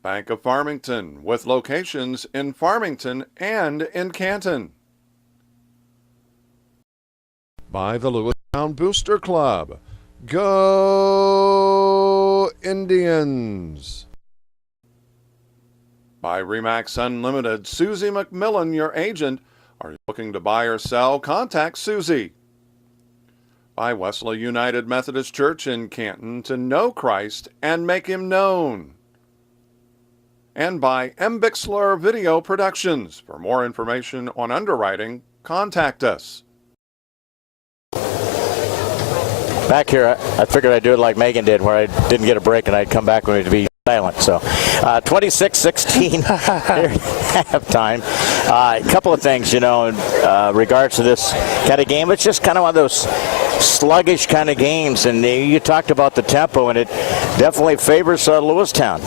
Bank of Farmington with locations in Farmington and in Canton. By the Lewistown Booster Club. Go Indians! By Remax Unlimited, Susie McMillan, your agent. Are you looking to buy or sell? Contact Susie. By Wesley United Methodist Church in Canton, to know Christ and make him known. And by M. Bixler Video Productions. For more information on underwriting, contact us. Back here, I figured I'd do it like Megan did, where I didn't get a break and I'd come back when it'd be silent. So 26-16 here at halftime. A couple of things, in regards to this kind of game. It's just kind of one of those sluggish kind of games, and you talked about the tempo, and it definitely favors Lewistown.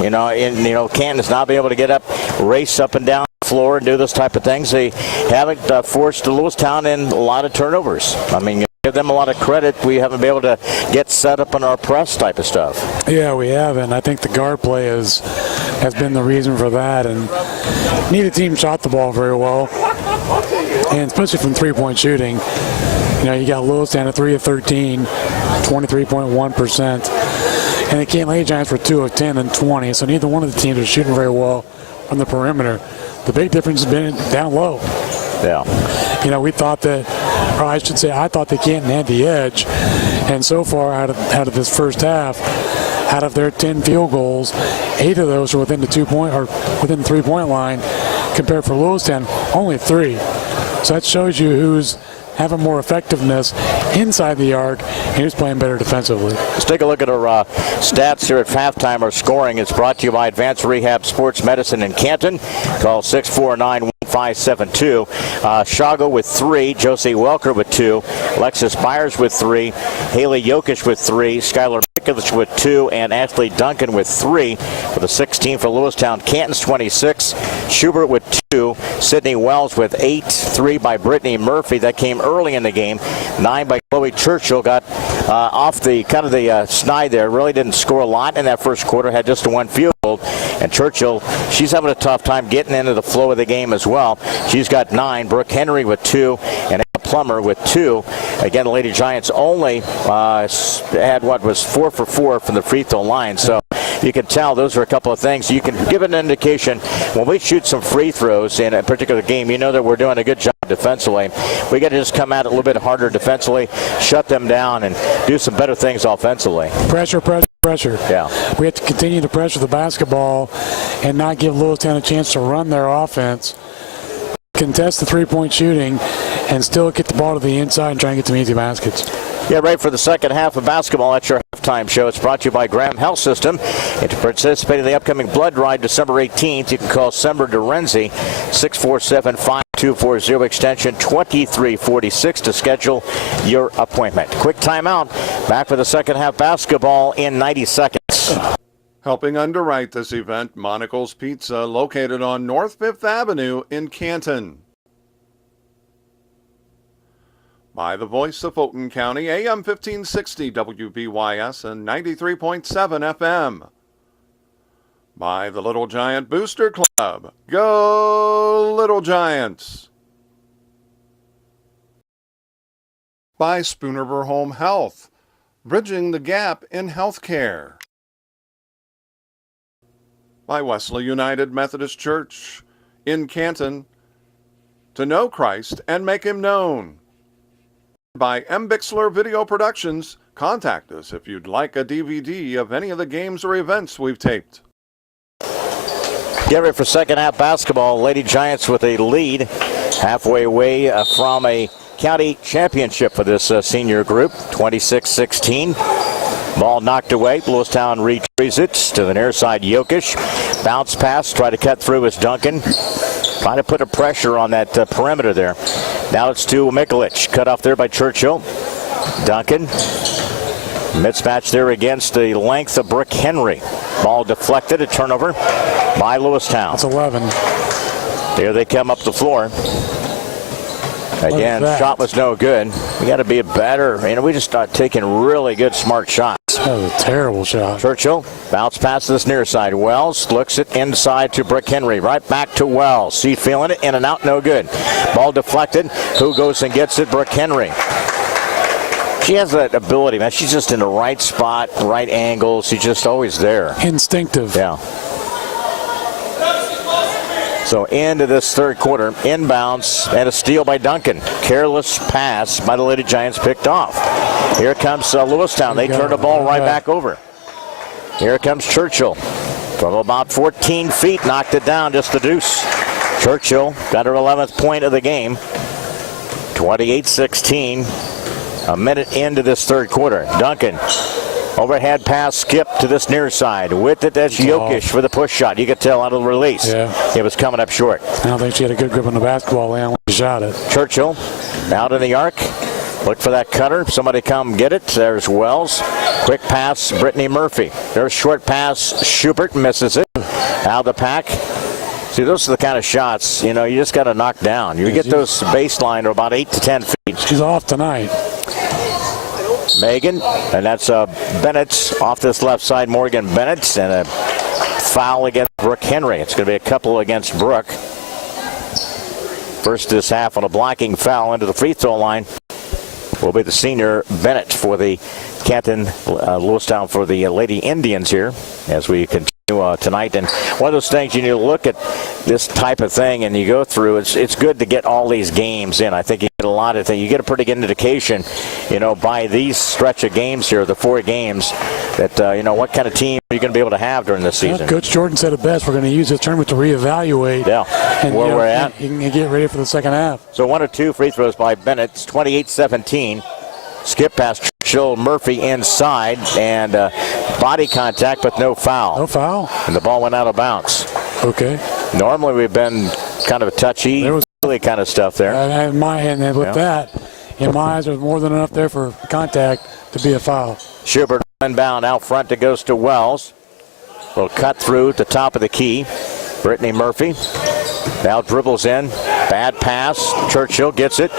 Canton's not being able to get up, race up and down the floor and do those type of things. They haven't forced Lewistown in a lot of turnovers. I mean, give them a lot of credit. We haven't been able to get set up on our press type of stuff. Yeah, we haven't. I think the guard play has been the reason for that, and neither team shot the ball very well, and especially from three-point shooting. You got Lewistown at 3 of 13, 23.1%, and the Canton Lady Giants were 2 of 10 and 20, so neither one of the teams are shooting very well from the perimeter. The big difference has been down low. Yeah. We thought that, or I should say, I thought that Canton had the edge, and so far out of this first half, out of their 10 field goals, 8 of those are within the 2-point or within the 3-point line, compared for Lewistown, only 3. So that shows you who's having more effectiveness inside the arc and who's playing better defensively. Let's take a look at our stats here at halftime. Our scoring is brought to you by Advanced Rehab Sports Medicine in Canton. Call 649-1572. Shago with 3, Josie Welker with 2, Alexis Byers with 3, Haley Jokic with 3, Skylar Mikovic with 2, and Ashley Duncan with 3, with a 16 for Lewistown. Canton's 26, Schubert with 2, Sydney Wells with 8, 3 by Brittany Murphy. That came early in the game. 9 by Chloe Churchill. Got off the kind of the snide there. Really didn't score a lot in that first quarter. Had just a 1 field goal. And Churchill, she's having a tough time getting into the flow of the game as well. She's got 9. Brooke Henry with 2, and Plummer with 2. Again, the Lady Giants only had was 4 for 4 from the free throw line. So you can tell those are a couple of things. You can give an indication when we shoot some free throws in a particular game, that we're doing a good job defensively. We got to just come at it a little bit harder defensively, shut them down, and do some better things offensively. Pressure. Yeah. We have to continue to pressure the basketball and not give Lewistown a chance to run their offense, contest the three-point shooting, and still get the ball to the inside and try and get some easy baskets. Yeah, right for the second half of basketball. That's your halftime show. It's brought to you by Graham Health System. And to participate in the upcoming blood drive December 18th, you can call Sember Dorenzi, 647-5240, extension 2346 to schedule your appointment. Quick timeout. Back for the second half basketball in 90 seconds. Helping underwrite this event, Monocle's Pizza, located on North 5th Avenue in Canton. By the voice of Fulton County, AM 1560 WBYS and 93.7 FM. By the Little Giant Booster Club. Go Little Giants! By Spoonerver Home Health, bridging the gap in healthcare. By Wesley United Methodist Church in Canton, to know Christ and make him known. By M. Bixler Video Productions. Contact us if you'd like a DVD of any of the games or events we've taped. Get ready for second half basketball. Lady Giants with a lead halfway away from a county championship for this senior group, 26-16. Ball knocked away. Lewistown retrieves it to the near side. Jokic. Bounce pass. Try to cut through is Duncan. Trying to put a pressure on that perimeter there. Now it's to Mikulich. Cut off there by Churchill. Duncan. Mismatch there against the length of Brooke Henry. Ball deflected. A turnover by Lewistown. That's 11. There they come up the floor. Again, shot was no good. We got to be better. We just start taking really good, smart shots. That was a terrible shot. Churchill bounce past this near side. Wells looks it inside to Brooke Henry. Right back to Wells. She's feeling it. In and out, no good. Ball deflected. Who goes and gets it? Brooke Henry. She has that ability, man. She's just in the right spot, right angle. She's just always there. Instinctive. Yeah. So into this third quarter, inbounds and a steal by Duncan. Careless pass by the Lady Giants picked off. Here comes Lewistown. They turn the ball right back over. Here comes Churchill. From about 14 feet, knocked it down, just the deuce. Churchill got her 11th point of the game. 28-16. A minute into this third quarter. Duncan. Overhead pass skip to this near side. With it, that's Jokic for the push shot. You could tell out of the release. Yeah. It was coming up short. I don't think she had a good grip on the basketball when she shot it. Churchill out in the arc. Look for that cutter. Somebody come get it. There's Wells. Quick pass, Brittany Murphy. There's short pass. Schubert misses it. Out of the pack. See, those are the kind of shots, you just got to knock down. You get those baseline to about 8 to 10 feet. She's off tonight. Megan, and that's Bennett off this left side. Morgan Bennett, and a foul against Brooke Henry. It's going to be a couple against Brooke. First this half on a blocking foul into the free throw line will be the senior Bennett for the Canton Lewistown for the Lady Indians here as we continue tonight. And one of those things, you look at this type of thing and you go through, it's good to get all these games in. I think you get a lot of things. You get a pretty good indication, by these stretch of games here, the 4 games, that, what kind of team you're going to be able to have during this season. Coach Jordan said it best. We're going to use this tournament to reevaluate and where we're at. And get ready for the second half. So 1 of 2 free throws by Bennett. It's 28-17. Skip past Churchill, Murphy inside, and body contact, but no foul. No foul. And the ball went out of bounds. Okay. Normally we've been kind of a touchy, silly kind of stuff there. In my eyes, there's more than enough there for contact to be a foul. Schubert inbound out front. It goes to Wells. Little cut through at the top of the key. Brittany Murphy now dribbles in. Bad pass. Churchill gets it.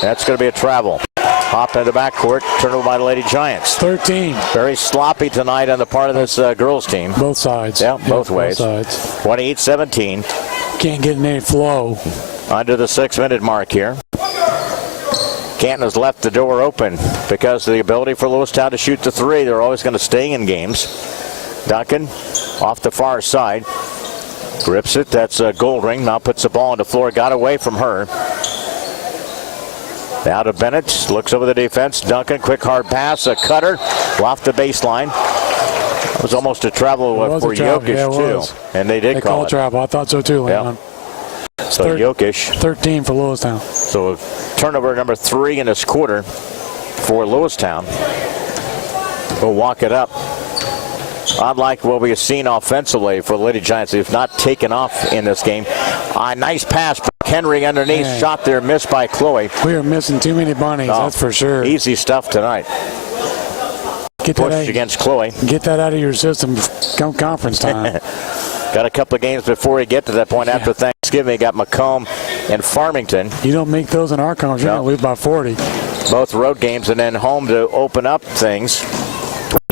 That's going to be a travel. Hop into the backcourt. Turnover by the Lady Giants. 13. Very sloppy tonight on the part of this girls team. Both sides. Yeah, both ways. Both sides. 28-17. Can't get any flow. Under the 6-minute mark here. Canton has left the door open because of the ability for Lewistown to shoot the 3. They're always going to stay in games. Duncan off the far side. Grips it. That's Goldring. Now puts the ball on the floor. Got away from her. Now to Bennett. Looks over the defense. Duncan, quick hard pass. A cutter. Off the baseline. It was almost a travel for Jokic, too. And they did call it. Travel. I thought so, too, Leon. So Jokic. 13 for Lewistown. So turnover number 3 in this quarter for Lewistown. We'll walk it up. Unlike what we've seen offensively for the Lady Giants, they've not taken off in this game. Nice pass. Henry underneath. Man. Shot there, missed by Chloe. We are missing too many bunnies, that's for sure. Easy stuff tonight. Pushed against Chloe. Get that out of your system come conference time. Got a couple of games before we get to that point after Thanksgiving. You got Macomb and Farmington. You don't make those in our conference, you're going to lose by 40. Both road games and then home to open up things.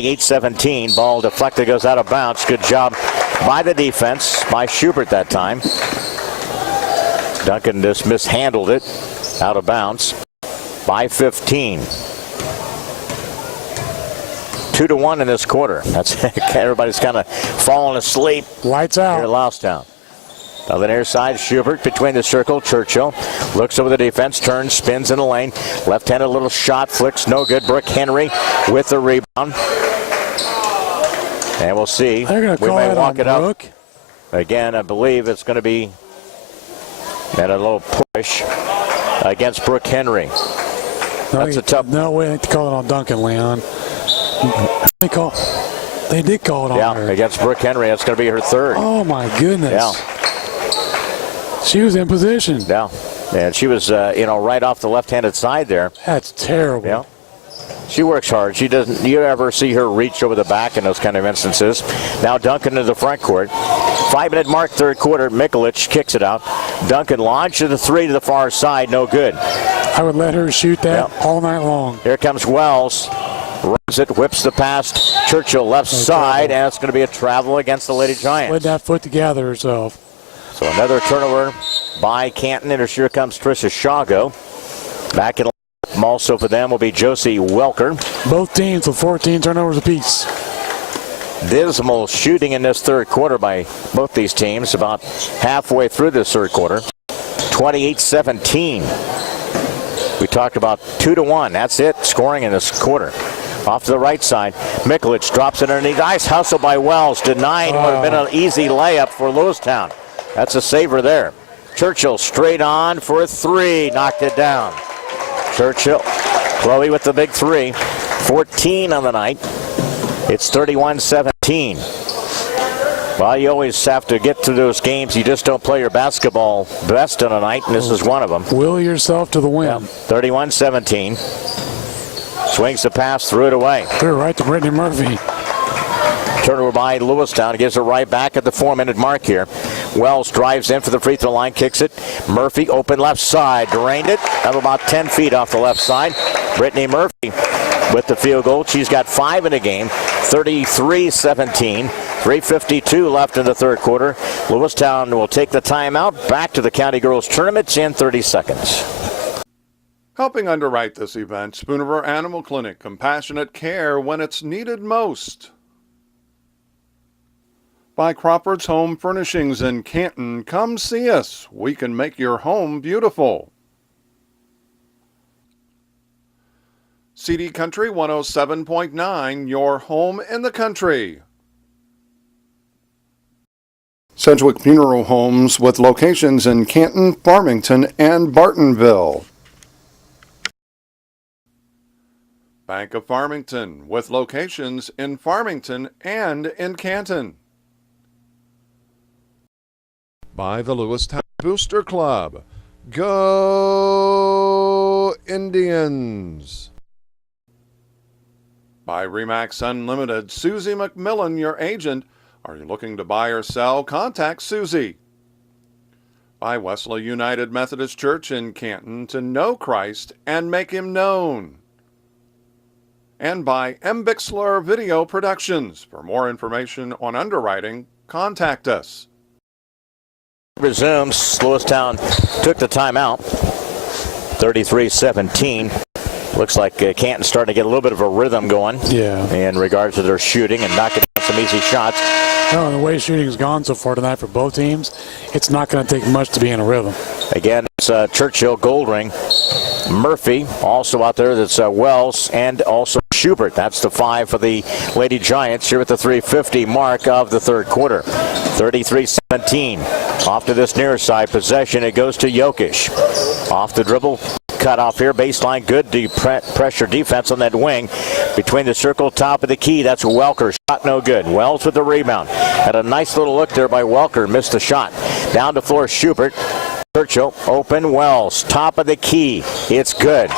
28-17. Ball deflected, goes out of bounds. Good job by the defense, by Schubert that time. Duncan just mishandled it. Out of bounds by 15. 2-1 in this quarter. That's everybody's kind of falling asleep. Lights out. Here at Lewistown. On the near side, Schubert between the circle. Churchill looks over the defense, turns, spins in the lane. Left-handed little shot, flicks, no good. Brooke Henry with the rebound. And we'll see. They're going to call may walk it Brooke. up. Again, I believe it's going to be at a little push against Brooke Henry. That's a tough. No way to call it on Duncan, Leon. They did call it on her. Against Brooke Henry. That's going to be her 3rd. Oh, my goodness. Yeah. She was in position. Yeah. And she was, right off the left-handed side there. That's terrible. Yeah. She works hard. She doesn't. You ever see her reach over the back in those kind of instances? Now Duncan to the front court. 5-minute mark, third quarter. Mikulich kicks it out. Duncan launches the three to the far side. No good. I would let her shoot that all night long. Here comes Wells. Runs it, whips the pass. Churchill left side, and it's going to be a travel against the Lady Giants. Slid that foot to gather herself. So another turnover by Canton, and here comes Tricia Shago. Back in also for them will be Josie Welker. Both teams with 14 turnovers apiece. Dismal shooting in this third quarter by both these teams, about halfway through this third quarter. 28-17. We talked about 2-1. That's it, scoring in this quarter. Off to the right side, Mikulich drops it underneath. Nice hustle by Wells, denied what would have been an easy layup for Lewistown. That's a saver there. Churchill straight on for a three, knocked it down. Churchill, Chloe with the big three, 14 on the night. It's 31-17. Well, you always have to get through those games. You just don't play your basketball best on a night, and this is one of them. Will yourself to the win. Yeah. 31-17. Swings the pass, threw it away. Threw it right to Brittany Murphy. Turnover by Lewistown. Gives it right back at the 4-minute mark here. Wells drives in for the free throw line, kicks it. Murphy open left side, drained it. Up about 10 feet off the left side. Brittany Murphy with the field goal. She's got 5 in the game. 33-17. 3:52 left in the third quarter. Lewistown will take the timeout. Back to the County Girls Tournament in 30 seconds. Helping underwrite this event, Spoonriver Animal Clinic, compassionate care when it's needed most. By Crawford's Home Furnishings in Canton, come see us. We can make your home beautiful. CD Country 107.9, your home in the country. Sedgwick Funeral Homes with locations in Canton, Farmington, and Bartonville. Bank of Farmington with locations in Farmington and in Canton. By the Lewistown Booster Club. Go Indians! By Remax Unlimited, Susie McMillan, your agent. Are you looking to buy or sell? Contact Susie. By Wesley United Methodist Church in Canton, to know Christ and make him known. And by M. Bixler Video Productions. For more information on underwriting, contact us. Resumes. Lewistown took the timeout. 33-17. Looks like Canton's starting to get a little bit of a rhythm going. Yeah. In regards to their shooting and knocking down some easy shots. No, the way shooting's gone so far tonight for both teams, it's not going to take much to be in a rhythm. Again, it's Churchill, Goldring, Murphy, also out there. That's Wells, and also Schubert. That's the 5 for the Lady Giants here at the 3:50 mark of the third quarter. 33-17. Off to this near side possession. It goes to Jokic. Off the dribble. Cut off here. Baseline. Good pressure defense on that wing. Between the circle, top of the key. That's Welker. Shot no good. Wells with the rebound. Had a nice little look there by Welker. Missed the shot. Down the floor, Schubert. Churchill. Open. Wells. Top of the key. It's good.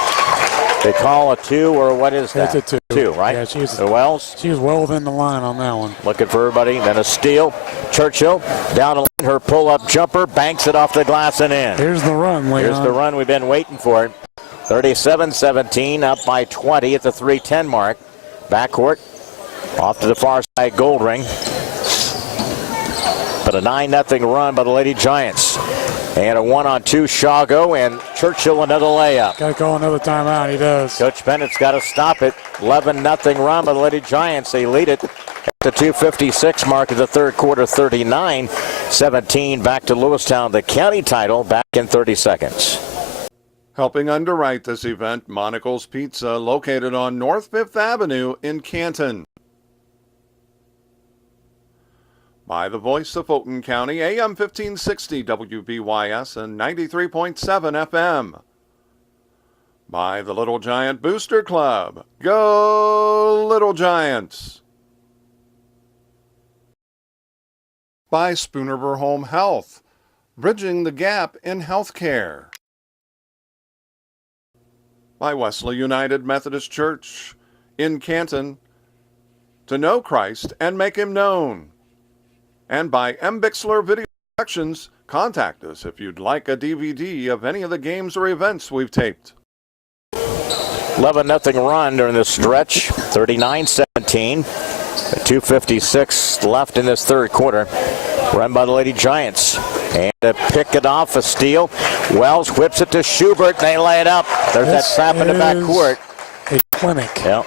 They call a 2, or what is that? It's a 2. 2, right? Yeah, Wells. She was well within the line on that one. Looking for everybody. Then a steal. Churchill down the line. Her pull-up jumper. Banks it off the glass and in. Here's the run, Leon. Here's the run we've been waiting for. 37-17. Up by 20 at the 3:10 mark. Backcourt. Off to the far side, Goldring. But a 9-0 run by the Lady Giants. And a 1-on-2 Shago, and Churchill another layup. Got to call another timeout. He does. Coach Bennett's got to stop it. 11-0 run by the Lady Giants. They lead it at the 2:56 mark of the third quarter. 39-17. Back to Lewistown. The county title back in 30 seconds. Helping underwrite this event, Monocle's Pizza, located on North 5th Avenue in Canton. By the voice of Fulton County, AM 1560 WBYS and 93.7 FM. By the Little Giant Booster Club. Go Little Giants! By Spoonriver Home Health, bridging the gap in healthcare. by Wesley United Methodist Church in Canton, To Know Christ and Make Him Known. And by M. Bixler Video Productions. Contact us if you'd like a DVD of any of the games or events we've taped. 11-0 run during this stretch, 39-17. 2:56 left in this third quarter. Run by the Lady Giants. And to pick it off, a steal. Wells whips it to Schubert. They lay it up. There's that trap in the back court. A clinic. Yep.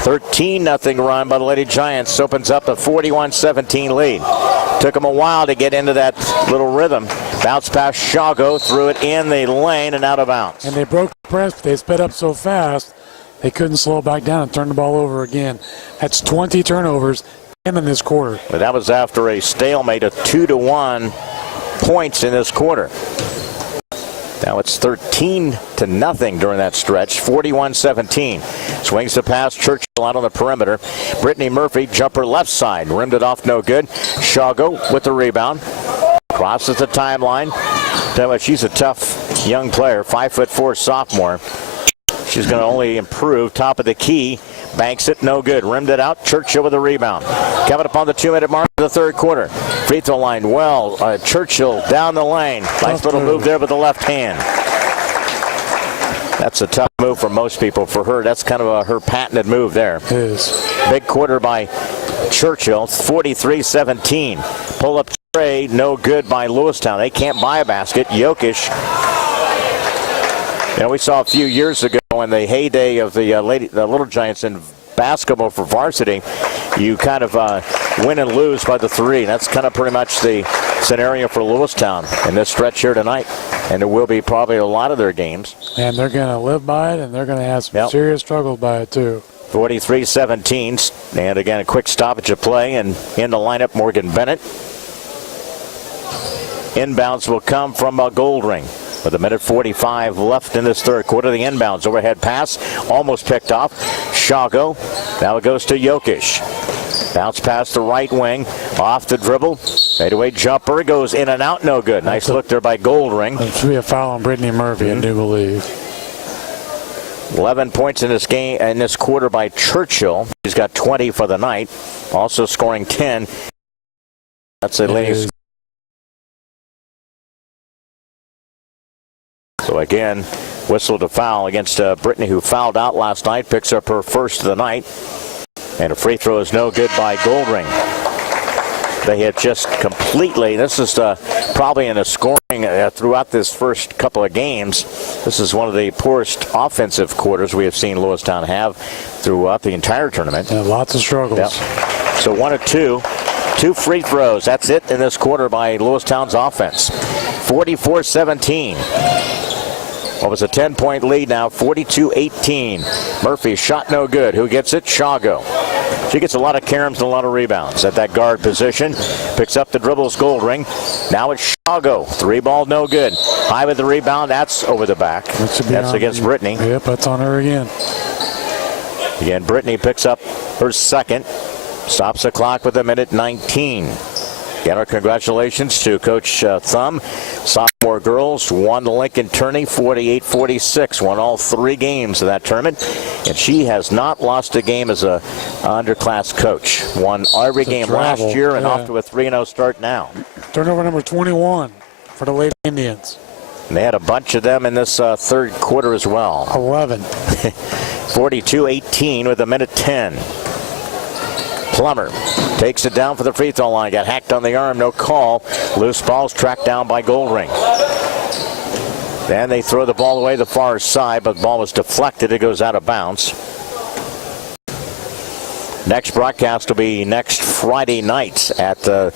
13-0 run by the Lady Giants. Opens up a 41-17 lead. Took them a while to get into that little rhythm. Bounce past Shago, threw it in the lane and out of bounds. And they broke the press, but they sped up so fast, they couldn't slow it back down and turn the ball over again. That's 20 turnovers in this quarter. But that was after a stalemate of 2-1 points in this quarter. Now it's 13-0 during that stretch, 41-17. Swings the pass, Churchill out on the perimeter. Brittany Murphy, jumper left side, rimmed it off, no good. Shago with the rebound. Crosses the timeline. Tell you what, she's a tough young player, 5'4" sophomore. She's going to only improve. Top of the key. Banks it, no good. Rimmed it out. Churchill with a rebound. Coming up on the 2-minute mark of the third quarter. Free throw line, Churchill down the lane. Nice little move there with the left hand. That's a tough move for most people. For her, that's kind of her patented move there. It is. Big quarter by Churchill, 43-17. Pull up tray, no good by Lewistown. They can't buy a basket. Jokic. You know, we saw a few years ago in the heyday of the Little Giants in basketball for varsity, you kind of win and lose by the three. That's kind of pretty much the scenario for Lewistown in this stretch here tonight. And there will be probably a lot of their games. And they're going to live by it, and they're going to have some serious struggles by it, too. 43-17. And again, a quick stoppage of play. And in the lineup, Morgan Bennett. Inbounds will come from Goldring. With 1:45 left in this third quarter, the inbounds overhead pass almost picked off. Shago. Now it goes to Jokic. Bounce past the right wing. Off the dribble. Fadeaway jumper. Goes in and out. No good. Nice look there by Goldring. It should be a foul on Brittany Murphy, I do believe. 11 points in this game, in this quarter by Churchill. He's got 20 for the night. Also scoring 10. That's the ladies. So again, whistle to foul against Brittany, who fouled out last night. Picks up her first of the night. And a free throw is no good by Goldring. They have just completely, this is probably in the scoring throughout this first couple of games. This is one of the poorest offensive quarters we have seen Lewistown have throughout the entire tournament. Yeah, lots of struggles. Yep. So 1 of 2. 2 free throws. That's it in this quarter by Lewistown's offense. 44-17. Well, it's a 10-point lead now, 42-18. Murphy, shot no good. Who gets it? Shago. She gets a lot of caroms and a lot of rebounds at that guard position. Picks up the dribbles, Goldring. Now it's Shago. 3-ball, no good. High with the rebound. That's over the back. That's against Brittany. Yep, that's on her again. Again, Brittany picks up her second. Stops the clock with 1:19. Again, our congratulations to Coach Thumb. Sophomore girls won the Lincoln Tourney 48-46. Won all 3 games of that tournament. And she has not lost a game as a underclass coach. Won every game last year and off to a 3-0 start now. Turnover number 21 for the Lady Indians. And they had a bunch of them in this third quarter as well. 11. 42-18 with 1:10. Plummer takes it down for the free throw line. Got hacked on the arm, no call. Loose ball's tracked down by Goldring. Then they throw the ball away the far side, but the ball was deflected. It goes out of bounds. Next broadcast will be next Friday night at the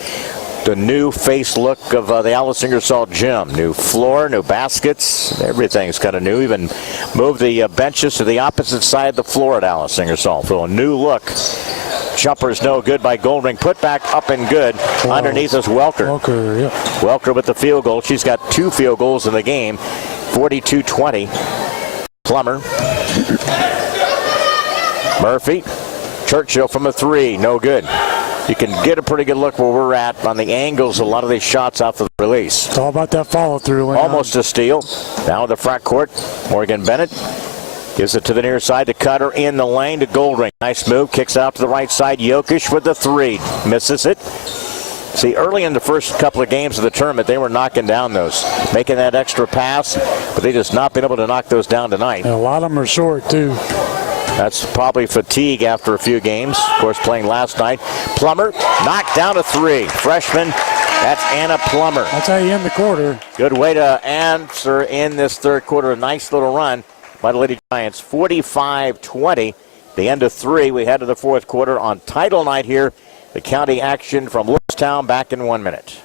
new face look of the Alice Ingersoll gym. New floor, new baskets, everything's kind of new. Even moved the benches to the opposite side of the floor at Alice Ingersoll. So a new look. Jumper's no good by Goldring. Put back up and good. Wow. Underneath is Welker. Welker with the field goal. She's got 2 field goals in the game. 42-20. Plummer. Murphy. Churchill from a 3. No good. You can get a pretty good look where we're at on the angles. A lot of these shots off the release. It's all about that follow through. Almost a steal. Now in the front court. Morgan Bennett. Gives it to the near side to Cutter in the lane to Goldring. Nice move. Kicks out to the right side. Jokic with the three. Misses it. See, early in the first couple of games of the tournament, they were knocking down those, making that extra pass, but they just not been able to knock those down tonight. And a lot of them are short, too. That's probably fatigue after a few games. Of course, playing last night. Plummer knocked down a three. Freshman, that's Anna Plummer. That's how you end the quarter. Good way to answer in this third quarter. A nice little run by the Lady Giants. 45-20. The end of three. We head to the fourth quarter on title night here. The county action from Lewistown back in 1 minute.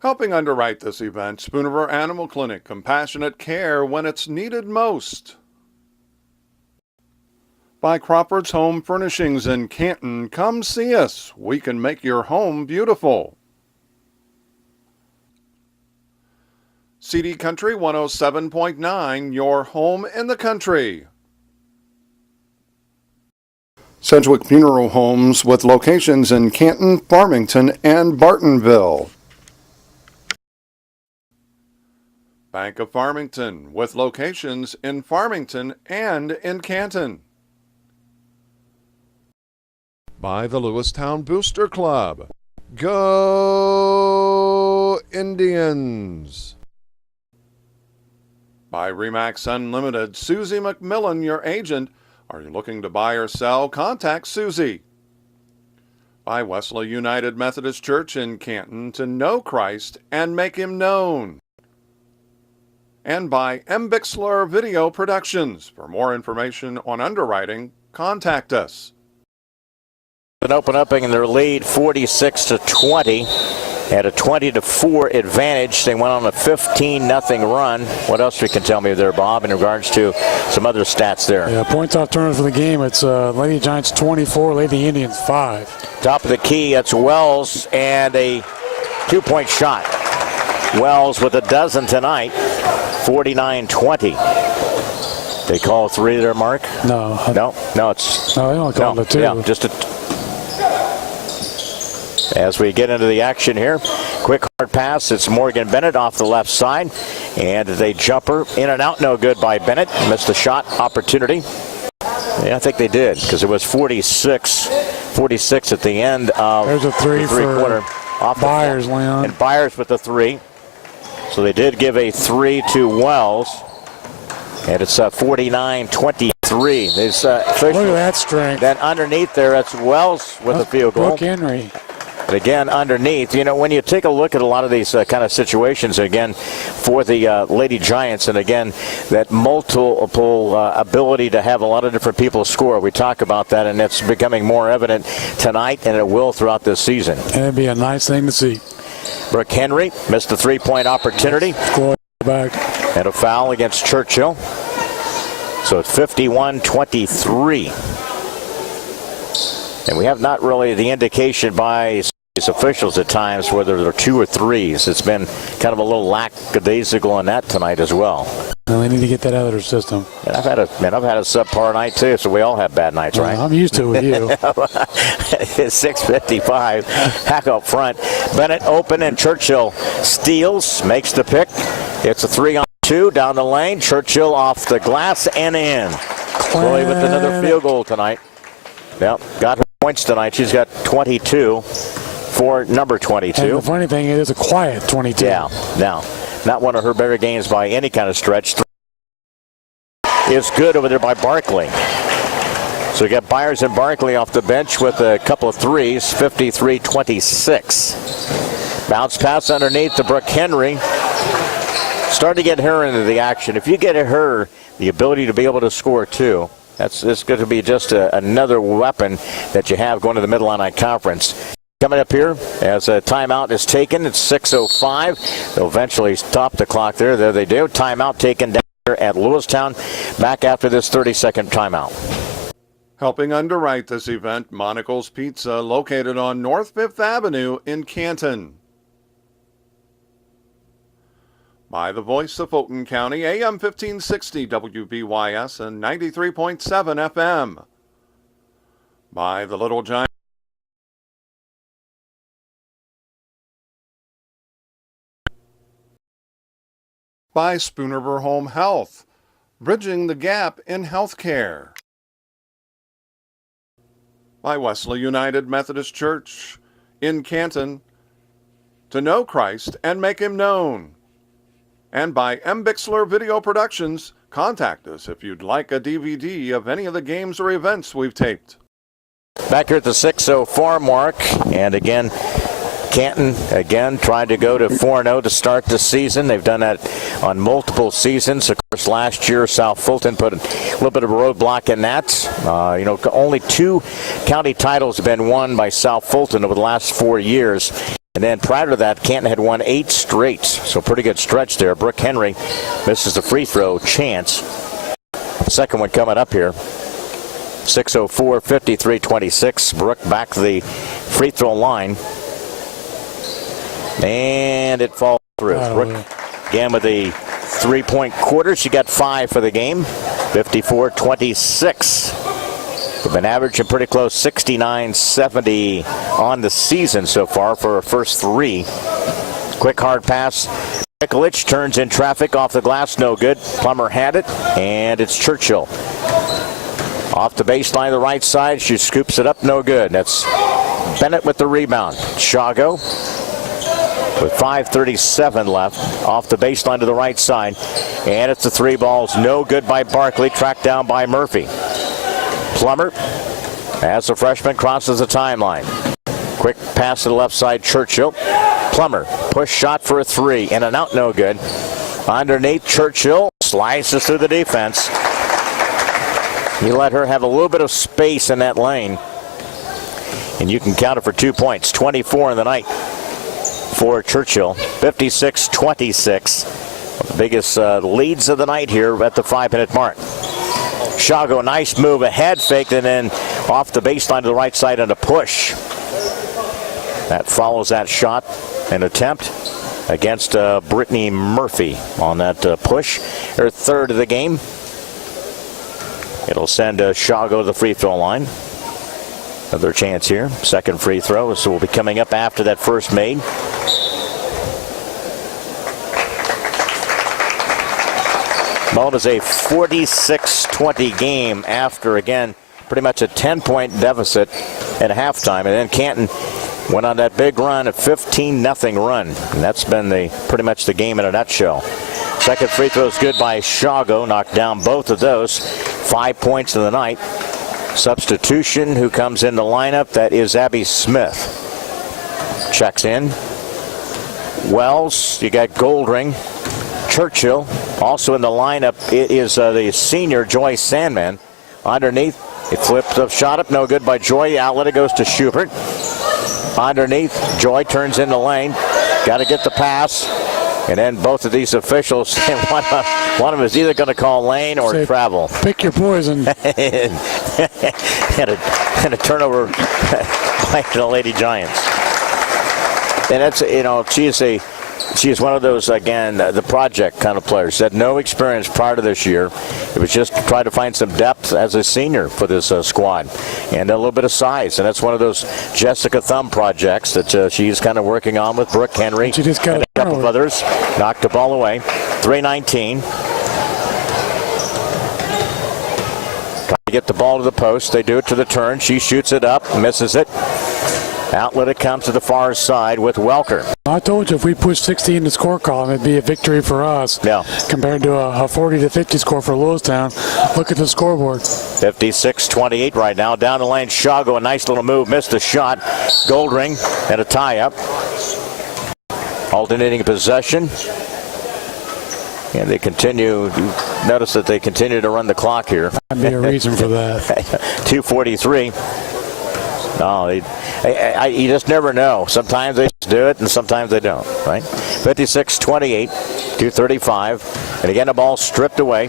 Helping underwrite this event, Spooner Animal Clinic. Compassionate care when it's needed most. By Crawford's Home Furnishings in Canton. Come see us. We can make your home beautiful. CD Country 107.9, your home in the country. Sedgwick Funeral Homes with locations in Canton, Farmington, and Bartonville. Bank of Farmington with locations in Farmington and in Canton. By the Lewistown Booster Club. Go Indians! By Remax Unlimited, Susie McMillan, your agent. Are you looking to buy or sell? Contact Susie. By Wesley United Methodist Church in Canton, to know Christ and make him known. And by M. Bixler Video Productions. For more information on underwriting, contact us. An opening in their lead, 46-20. Had a 20-4 advantage. They went on a 15-0 run. What else you can tell me there, Bob, in regards to some other stats there? Yeah, points off turnover for the game. It's Lady Giants 24, Lady Indians 5. Top of the key, that's Wells, and a two-point shot. Wells with a dozen tonight, 49-20. They call three there, Mark? No, it's they don't call the two. Yeah, just a. As we get into the action here, quick hard pass. It's Morgan Bennett off the left side, and they jumper in and out. No good by Bennett. Missed the shot opportunity. Yeah, I think they did, because it was 46 at the end of There's a three the for quarter. Off Byers, Leon. And Byers with the three. So they did give a three to Wells. And it's 49-23. Look at that strength. Then underneath there, that's Wells with the field goal. Brooke Henry. But again, underneath, when you take a look at a lot of these kind of situations, again, for the Lady Giants, and again, that multiple ability to have a lot of different people score. We talk about that, and it's becoming more evident tonight, and it will throughout this season. And it'd be a nice thing to see. Brooke Henry missed the three-point opportunity. Back. And a foul against Churchill. So it's 51-23. And we have not really the indication by these officials at times whether they're two or threes. It's been kind of a little lackadaisical on that tonight as well. Well, they need to get that out of their system. And I've had a subpar night too, so we all have bad nights, right? I'm used to it with you. It's 6:55. Back up front. Bennett open, and Churchill steals, makes the pick. It's a 3-on-2 down the lane. Churchill off the glass and in. Chloe with another field goal tonight. Yep, got her points tonight. She's got 22 for number 22. And the funny thing is, it's a quiet 22. Yeah, now, not one of her better games by any kind of stretch. Is good over there by Barkley. So you got Byers and Barkley off the bench with a couple of threes, 53-26. Bounce pass underneath to Brooke Henry. Starting to get her into the action. If you get her the ability to be able to score too, it's going to be just another weapon that you have going to the Mid-Atlantic Conference. Coming up here as a timeout is taken. It's 6:05. They'll eventually stop the clock there. There they do. Timeout taken down here at Lewistown. Back after this 30-second timeout. Helping underwrite this event, Monocle's Pizza, located on North 5th Avenue in Canton. By the voice of Fulton County, AM 1560 WBYS and 93.7 FM. By the Little Giant. By Spooner Home Health. bridging the gap in healthcare. By Wesley United Methodist Church in Canton, to know Christ and make him known. And by M. Bixler Video Productions, contact us if you'd like a DVD of any of the games or events we've taped. Back here at the 6:04 mark, and again, Canton again trying to go to 4-0 to start the season. They've done that on multiple seasons. Of course, last year South Fulton put a little bit of a roadblock in that. Only 2 county titles have been won by South Fulton over the last 4 years. And then prior to that, Canton had won 8 straight. So pretty good stretch there. Brooke Henry misses the free throw chance. Second one coming up here. 6:04, 53-26. Brooke back to the free throw line. And it falls through. Brooke again with the 3-point quarter. She got 5 for the game. 54-26. They've been averaging pretty close, 69-70 on the season so far for her first 3. Quick hard pass. Mikulich turns in traffic off the glass, no good. Plummer had it, and it's Churchill. Off the baseline, the right side, she scoops it up, no good. That's Bennett with the rebound. Shago with 5:37 left, off the baseline to the right side, and it's the 3 balls, no good by Barkley, tracked down by Murphy. Plummer, as the freshman crosses the timeline. Quick pass to the left side, Churchill. Plummer, push shot for a 3, in and out, no good. Underneath, Churchill slices through the defense. You let her have a little bit of space in that lane, and you can count it for 2 points. 24 in the night for Churchill. 56-26. The biggest leads of the night here at the 5-minute mark. Shago, nice move, a head fake, and then off the baseline to the right side and a push. That follows that shot, an attempt against Brittany Murphy on that push. Her 3rd of the game. It'll send Shago to the free throw line. Another chance here. Second free throw, so we'll be coming up after that first made. Well, it is a 46-20 game after, again, pretty much a 10-point deficit at halftime. And then Canton went on that big run, a 15-0 run. And that's been pretty much the game in a nutshell. Second free throw is good by Shago. Knocked down both of those. 5 points in the night. Substitution who comes in the lineup, that is Abby Smith. Checks in. Wells, you got Goldring. Churchill also in the lineup. It is the senior Joy Sandman. Underneath, it flips up, shot up, no good by Joy. The outlet, it goes to Schubert. Underneath, Joy turns in the lane. Got to get the pass. And then both of these officials, one of them is either going to call lane or travel. Pick your poison. and a turnover by the Lady Giants. And that's, she is one of those, again, the project kind of players. She had no experience prior to this year. It was just try to find some depth as a senior for this squad and a little bit of size. And that's one of those Jessica Thumb projects that she's kind of working on with Brooke Henry she just got and a couple of others. Knocked the ball away. 3:19. Trying to get the ball to the post. They do it to the turn. She shoots it up, misses it. Outlet, it comes to the far side with Welker. I told you if we push 60 in the score column, it'd be a victory for us. Yeah. Compared to a 40-50 score for Lewistown. Look at the scoreboard. 56-28 right now. Down the lane, Shago, a nice little move, missed a shot. Goldring and a tie-up. Alternating possession. And they continue, notice that they continue to run the clock here. That'd be a reason for that. 2:43. No, you just never know. Sometimes they do it, and sometimes they don't, right? 56-28, 2:35. And again, the ball stripped away.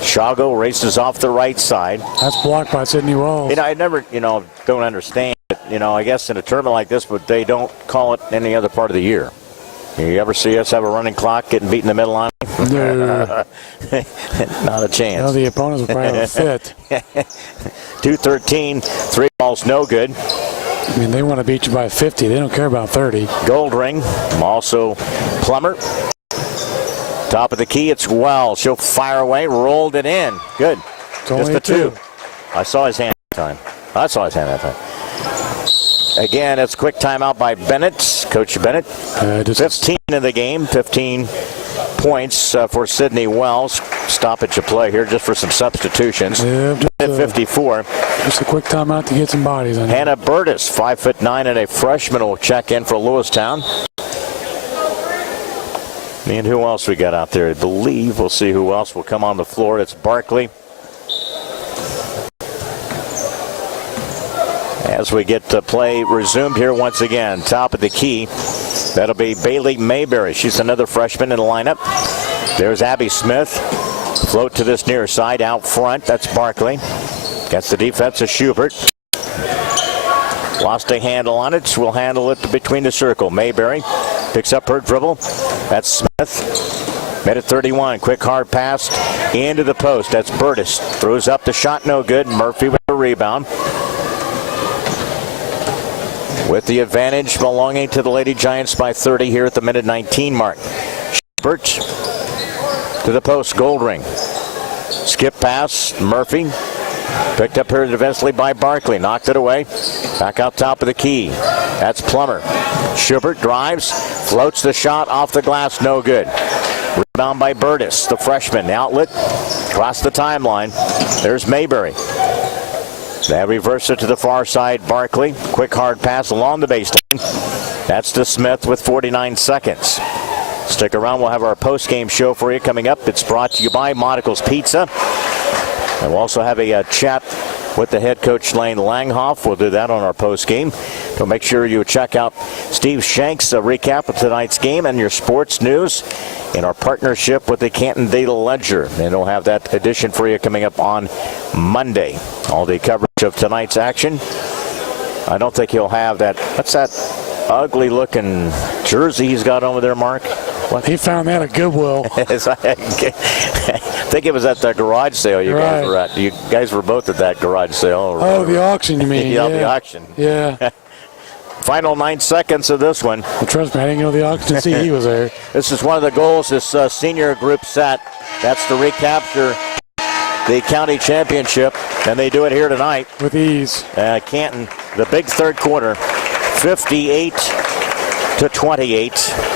Shago races off the right side. That's blocked by Sydney Wells. I never, don't understand it. I guess in a tournament like this, but they don't call it any other part of the year. You ever see us have a running clock getting beat in the middle line? No. Not a chance. No, the opponents will probably have a fit. 2:13, 3 balls, no good. I mean, they want to beat you by 50. They don't care about 30. Goldring, also Plummer. Top of the key, it's Wells. She'll fire away, rolled it in. Good. Just a two. I saw his hand that time. Again, it's a quick timeout by Bennett. Coach Bennett. 15 in the game, 15 points for Sydney Wells. Stoppage of play here just for some substitutions. Yeah, at 54. Just a quick timeout to get some bodies in. Hannah Burtis, 5'9", and a freshman will check in for Lewistown. And who else we got out there? I believe we'll see who else will come on the floor. It's Barkley. As we get to play resumed here once again, top of the key, that'll be Bailey Mayberry. She's another freshman in the lineup. There's Abby Smith. Float to this near side out front. That's Barkley. Gets the defense of Schubert. Lost a handle on it. Will handle it between the circle. Mayberry picks up her dribble. That's Smith. Minute 31. Quick hard pass into the post. That's Burtis. Throws up the shot. No good. Murphy with a rebound. With the advantage belonging to the Lady Giants by 30 here at the minute 19 mark. Schubert to the post. Goldring. Skip pass. Murphy. Picked up here defensively by Barkley. Knocked it away. Back out top of the key. That's Plummer. Schubert drives. Floats the shot off the glass. No good. Rebound by Burtis, the freshman. Outlet. Across the timeline. There's Mayberry. They reverse it to the far side. Barkley. Quick hard pass along the baseline. That's to Smith with 49 seconds. Stick around. We'll have our post-game show for you coming up. It's brought to you by Monticle's Pizza. And we'll also have a chat with the head coach, Lane Langhoff. We'll do that on our post-game. So make sure you check out Steve Shank's recap of tonight's game and your sports news in our partnership with the Canton Lady Ledger. And we'll have that edition for you coming up on Monday. All the coverage of tonight's action. I don't think he'll have that. What's that ugly-looking jersey he's got over there, Mark? What? He found that at Goodwill. I think it was at the garage sale you guys were at. You guys were both at that garage sale. Oh, the auction, you mean? Yeah, the auction. Yeah. Final 9 seconds of this one. Well, trust me, I didn't go to the auction to see he was there. This is one of the goals this senior group set. That's to recapture the county championship, and they do it here tonight. With ease. Canton, the big third quarter, 58-28.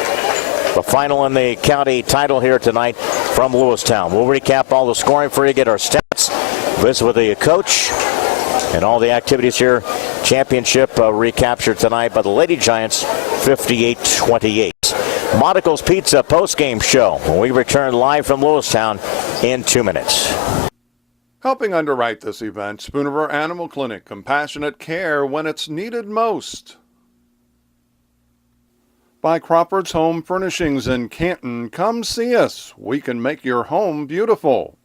The final in the county title here tonight from Lewistown. We'll recap all the scoring for you, get our stats, visit with the coach, and all the activities here. Championship recaptured tonight by the Lady Giants, 58-28. Monticle's Pizza post-game show when we return live from Lewistown in 2 minutes. Helping underwrite this event, Spoon River Animal Clinic, compassionate care when it's needed most. By Crawford's Home Furnishings in Canton. Come see us. We can make your home beautiful.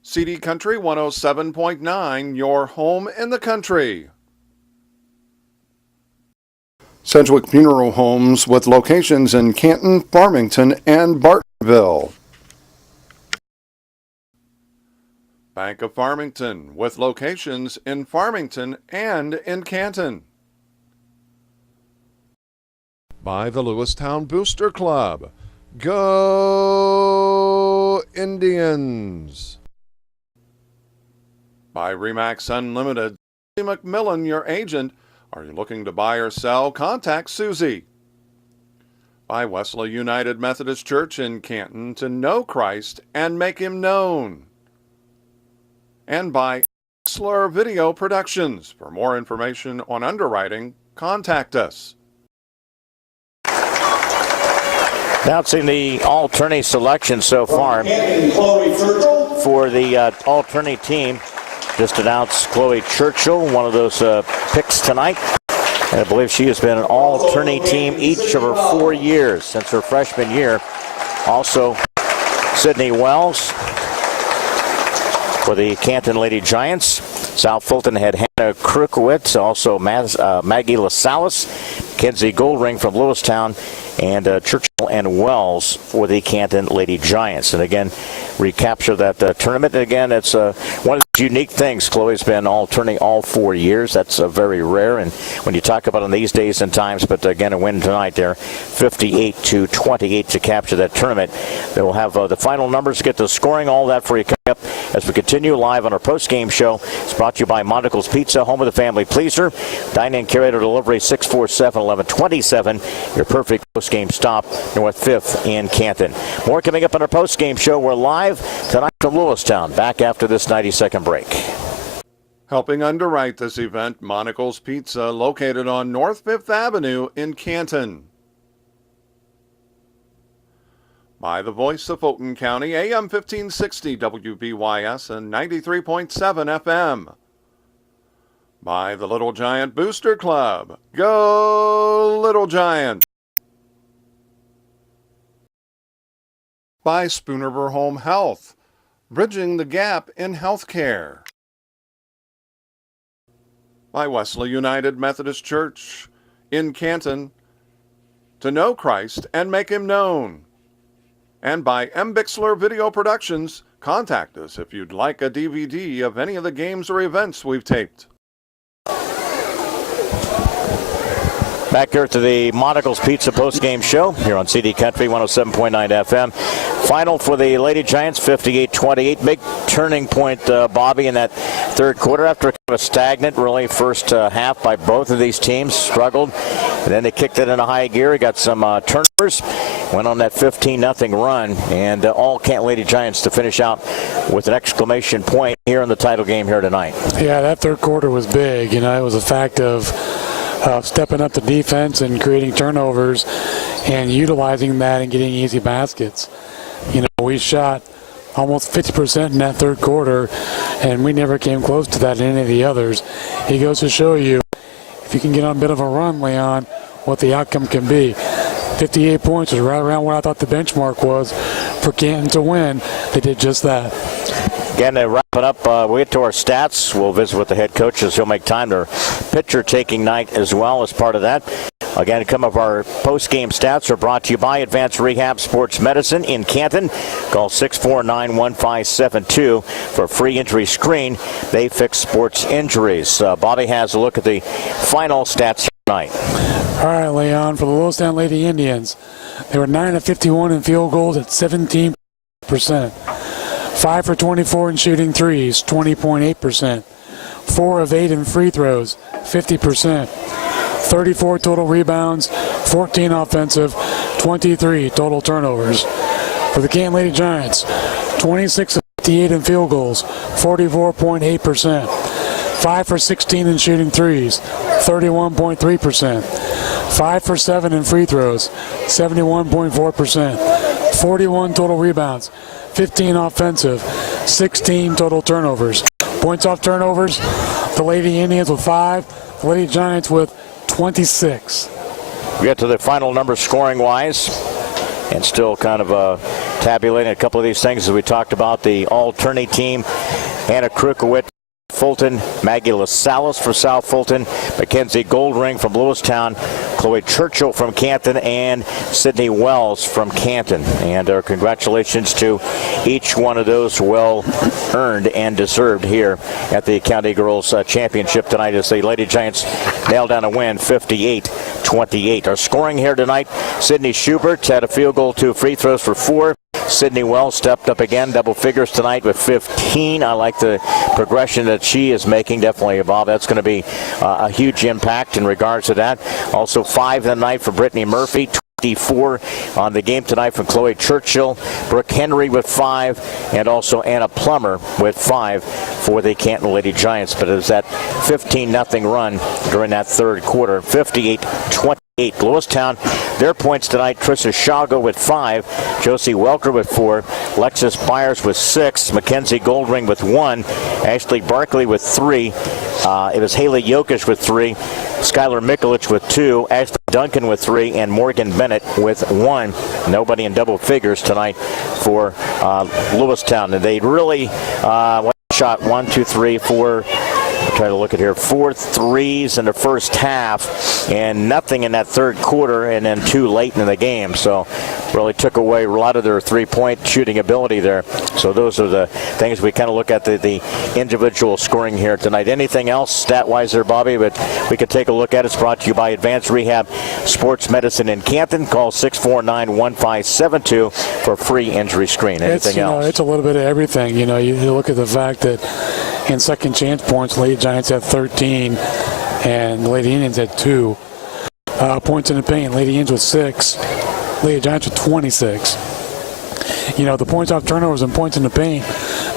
CD Country 107.9, your home in the country. Sedgwick Funeral Homes with locations in Canton, Farmington, and Bartonville. Bank of Farmington with locations in Farmington and in Canton. By the Lewistown Booster Club. Go Indians! By Remax Unlimited. Susie McMillan, your agent. Are you looking to buy or sell? Contact Susie. By Wesley United Methodist Church in Canton, to know Christ and make him known. And by Slur Video Productions. For more information on underwriting, contact us. Announcing the all-tourney selection so far for the all-tourney team. Just announced Chloe Churchill, one of those picks tonight. And I believe she has been an all-tourney team each of her 4 years since her freshman year. Also, Sydney Wells for the Canton Lady Giants. South Fulton had Hannah Krukowitz, also Maggie LaSalle, Kenzie Goldring from Lewistown, and Churchill and Wells for the Canton Lady Giants. And again, recapture that tournament. And again, it's one of the unique things. Chloe's been alternating all 4 years. That's very rare. And when you talk about in these days and times, but again, a win tonight there, 58-28 to capture that tournament. They will have the final numbers, get the scoring, all that for you coming up as we continue live on our post-game show. It's brought to you by Monticle's Pizza, home of the family pleaser. Dine-in carrier delivery 647-1127. Your perfect post-game stop, North 5th in Canton. More coming up on our post-game show. We're live tonight from Lewistown. Back after this 90-second break. Helping underwrite this event, Monticle's Pizza, located on North 5th Avenue in Canton. By the voice of Fulton County, AM 1560 WBYS and 93.7 FM. By the Little Giant Booster Club. Go Little Giant! By Spoonerver Home Health, bridging the gap in healthcare. By Wesley United Methodist Church in Canton, to know Christ and make him known. And by M. Bixler Video Productions. Contact us if you'd like a DVD of any of the games or events we've taped. Back here to the Monticle's Pizza post-game show here on CD Country 107.9 FM. Final for the Lady Giants, 58-28. Big turning point, Bobby, in that third quarter after kind of a stagnant, really, first half by both of these teams. Struggled, and then they kicked it into high gear. Got some turnovers. Went on that 15-0 run, and all Canton Lady Giants to finish out with an exclamation point here in the title game here tonight. Yeah, that third quarter was big. You know, it was a fact of stepping up the defense and creating turnovers and utilizing that and getting easy baskets. You know, we shot almost 50% in that third quarter, and we never came close to that in any of the others. It goes to show you, if you can get on a bit of a run, Leon, what the outcome can be. 58 points was right around where I thought the benchmark was for Canton to win. They did just that. Again, to wrap it up, we get to our stats. We'll visit with the head coaches. He'll make time. Their picture-taking night as well as part of that. Again, some of our post-game stats are brought to you by Advanced Rehab Sports Medicine in Canton. Call 649-1572 for a free injury screen. They fix sports injuries. Bobby has a look at the final stats tonight. All right, Leon, for the Lewistown Lady Indians, they were 9 of 51 in field goals at 17%. 5 for 24 in shooting threes, 20.8%. 4 of 8 in free throws, 50%. 34 total rebounds, 14 offensive, 23 total turnovers. For the Canton Lady Giants, 26 of 58 in field goals, 44.8%. 5 for 16 in shooting threes, 31.3%. 5 for 7 in free throws, 71.4%. 41 total rebounds, 15 offensive, 16 total turnovers. Points off turnovers, the Lady Indians with 5, the Lady Giants with 26. We get to the final number scoring-wise, and still kind of tabulating a couple of these things as we talked about. The all-tourney team, Hannah Krukowitz, Fulton, Maggie LaSalle for South Fulton, Mackenzie Goldring from Lewistown, Chloe Churchill from Canton, and Sydney Wells from Canton. And our congratulations to each one of those, well earned and deserved here at the County Girls Championship tonight as the Lady Giants nailed down a win 58-28. Our scoring here tonight, Sydney Schubert had a field goal, 2 free throws for 4. Sydney Wells stepped up again, double figures tonight with 15. I like the progression that she is making, definitely, Bob. That's going to be a huge impact in regards to that. Also 5 tonight for Brittany Murphy, 24 on the game tonight from Chloe Churchill, Brooke Henry with 5, and also Anna Plummer with 5 for the Canton Lady Giants. But it was that 15-0 run during that third quarter, 58-28. Lewistown, their points tonight, Trissa Shago with 5, Josie Welker with 4, Lexus Byers with 6, Mackenzie Goldring with 1, Ashley Barkley with 3, it was Haley Yokish with 3, Skylar Mikulich with 2, Ashley Duncan with 3, and Morgan Bennett with 1. Nobody in double figures tonight for Lewistown. And they really shot 1, 2, 3, 4, Try to look at here. 4 threes in the first half and nothing in that third quarter, and then 2 late in the game. So really took away a lot of their three-point shooting ability there. So those are the things we kind of look at, the individual scoring here tonight. Anything else stat-wise there, Bobby? But we could take a look at it. It's brought to you by Advanced Rehab Sports Medicine in Canton. Call 649-1572 for a free injury screen. Anything else? It's a little bit of everything. You look at the fact that in second chance points, Lady Giants had 13 and the Lady Indians had 2. Points in the paint, Lady Indians with 6. Lady Giants with 26. The points off turnovers and points in the paint,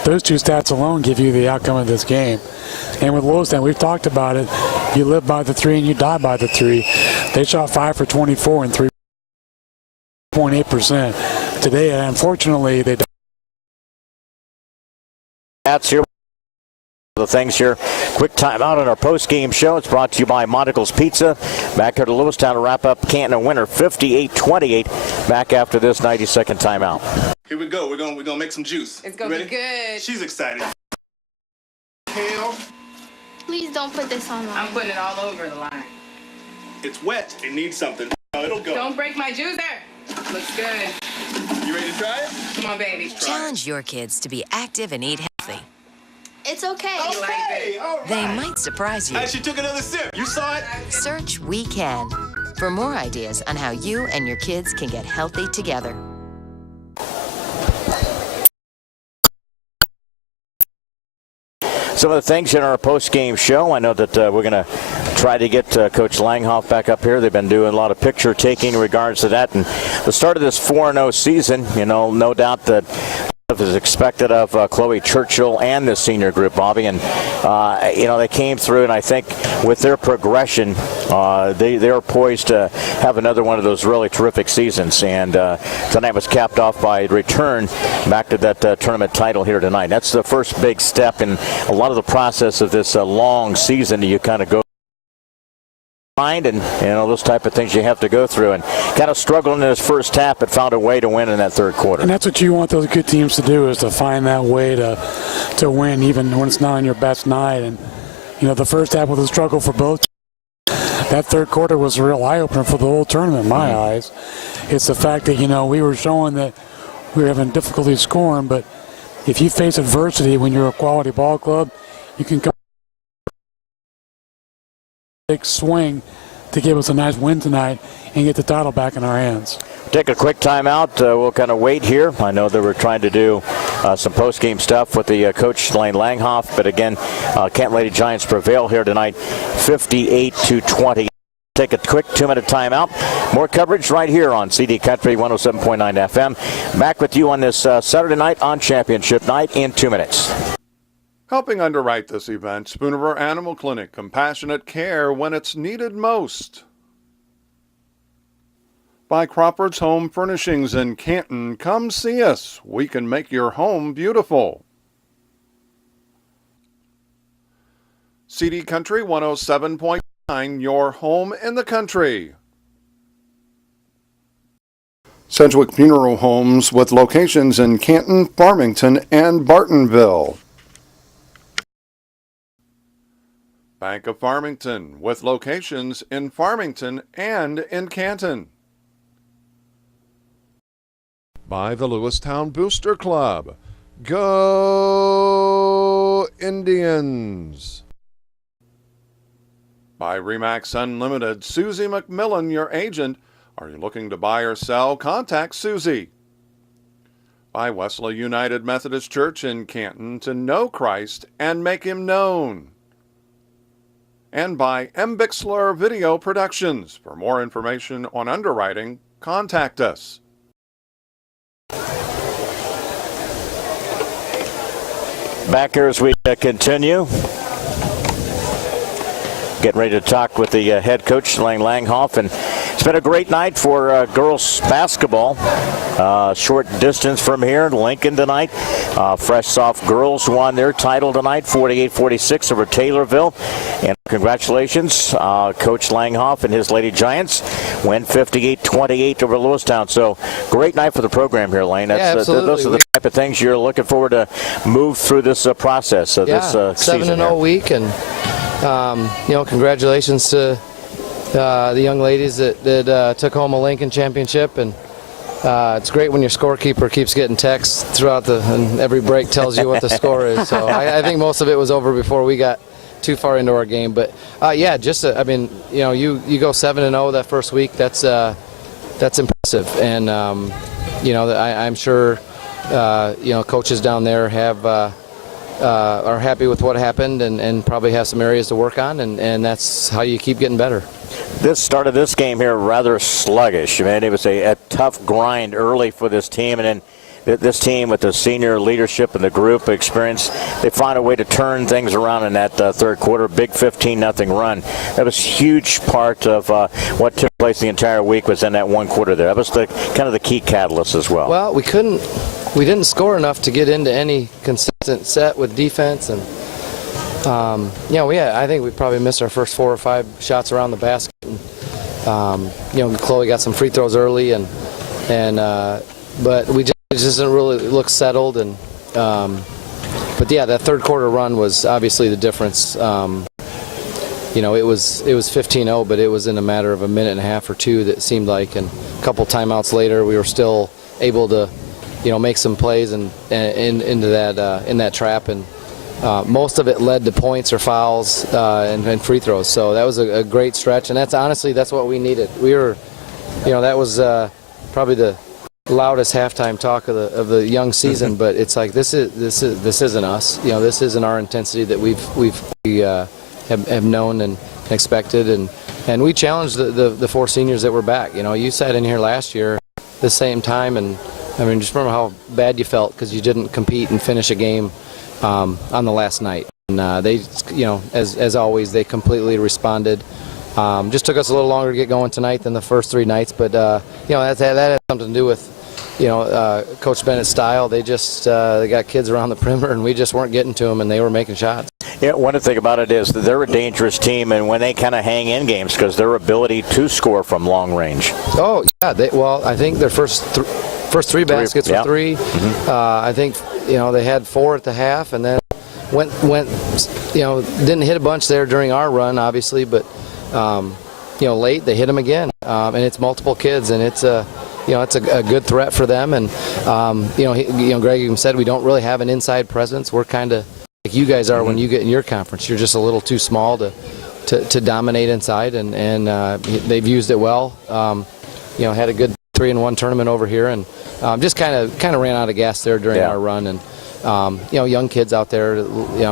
those 2 stats alone give you the outcome of this game. And with Lewistown, we've talked about it. You live by the 3 and you die by the 3. They shot 5 for 24 and 3.8%. Today, unfortunately, they don't. That's here. The things here. Quick timeout on our post-game show. It's brought to you by Monticle's Pizza. Back here to Lewistown to wrap up Canton a winner 58-28. Back after this 90-second timeout. Here we go. We're gonna make some juice. It's gonna be good. She's excited. Kale. Please don't put this on. I'm putting it all over the line. It's wet. It needs something. Oh, it'll go. Don't break my juicer. Looks good. You ready to try it? Come on, baby. Challenge your kids to be active and eat healthy. It's okay. You like it? All right. They might surprise you. Hey, she took another sip. You saw it? Search We Can for more ideas on how you and your kids can get healthy together. Some of the things in our post-game show. I know that we're going to try to get Coach Langhoff back up here. They've been doing a lot of picture taking in regards to that. And the start of this 4-0 season, no doubt that is expected of Chloe Churchill and the senior group, Bobby, and they came through, and I think with their progression, they're poised to have another one of those really terrific seasons. And tonight was capped off by a return back to that tournament title here tonight. That's the first big step in a lot of the process of this long season. You kind of go and those type of things you have to go through, and kind of struggled in this first half, but found a way to win in that third quarter. And that's what you want those good teams to do, is to find that way to win even when it's not on your best night. And the first half was a struggle for both. That third quarter was a real eye-opener for the whole tournament in my eyes. It's the fact that we were showing that we were having difficulty scoring, but if you face adversity when you're a quality ball club, you can come big swing to give us a nice win tonight and get the title back in our hands. Take a quick timeout. We'll kind of wait here. I know that we're trying to do some post-game stuff with the coach, Lane Langhoff, but again, Canton Lady Giants prevail here tonight, 58-20. Take a quick 2-minute timeout. More coverage right here on CD Country 107.9 FM. Back with you on this Saturday night on Championship Night in 2 minutes. Helping underwrite this event, Spoonriver Animal Clinic, compassionate care when it's needed most. By Crawford's Home Furnishings in Canton, come see us. We can make your home beautiful. CD Country 107.9, your home in the country. Sedgwick Funeral Homes with locations in Canton, Farmington, and Bartonville. Bank of Farmington with locations in Farmington and in Canton. By the Lewistown Booster Club. Go Indians! By Remax Unlimited, Susie McMillan, your agent. Are you looking to buy or sell? Contact Susie. By Wesley United Methodist Church in Canton, to know Christ and make him known. And by M. Bixler Video Productions. For more information on underwriting, contact us. Back here as we continue. Getting ready to talk with the head coach, Lane Langhoff. And it's been a great night for girls basketball. Short distance from here, Lincoln tonight. Fresh Soft Girls won their title tonight, 48-46 over Taylorville. And congratulations, Coach Langhoff and his Lady Giants win 58-28 over Lewistown. So great night for the program here, Lane. Absolutely. Those are the type of things you're looking forward to move through this process of this season. 7-0 week, and congratulations to the young ladies that took home a Lincoln championship. And it's great when your scorekeeper keeps getting texts throughout and every break tells you what the score is. So I think most of it was over before we got too far into our game. But you go 7-0 that first week. That's impressive. And I'm sure coaches down there are happy with what happened and probably have some areas to work on, and that's how you keep getting better. This start of this game here rather sluggish. I mean, it was a tough grind early for this team, and then this team with the senior leadership and the group experience, they find a way to turn things around in that third quarter. Big 15-0 run. That was a huge part of what took place the entire week was in that one quarter there. That was kind of the key catalyst as well. Well, we didn't score enough to get into any consistent set with defense, and I think we probably missed our first 4 or 5 shots around the basket. And, Chloe got some free throws early, but we just didn't really look settled. And that third quarter run was obviously the difference. It was 15-0, but it was in a matter of a minute and a half or two that seemed like, and a couple timeouts later, we were still able to make some plays and into that in that trap, and most of it led to points or fouls and free throws. So that was a great stretch, and that's what we needed. We were, that was probably the loudest halftime talk of the young season, but it's like this isn't us. This isn't our intensity that we have known and expected, and we challenged the 4 seniors that were back. You sat in here last year the same time, and I mean, just remember how bad you felt because you didn't compete and finish a game on the last night. And they, as always, they completely responded. Just took us a little longer to get going tonight than the first 3 nights, but that had something to do with, Coach Bennett's style. They got kids around the perimeter, and we just weren't getting to them, and they were making shots. Yeah, one thing about it is that they're a dangerous team, and when they kind of hang in games because their ability to score from long range. Oh yeah, I think their first 3 baskets were 3. Mm-hmm. I think they had 4 at the half, and then went didn't hit a bunch there during our run, obviously, but late they hit them again, and it's multiple kids, and it's a good threat for them. And Greg even said we don't really have an inside presence. We're kind of like you guys are when you get in your conference. You're just a little too small to dominate inside, and they've used it well. Had a good 3-1 tournament over here, and just kind of ran out of gas there during our run. And young kids out there, we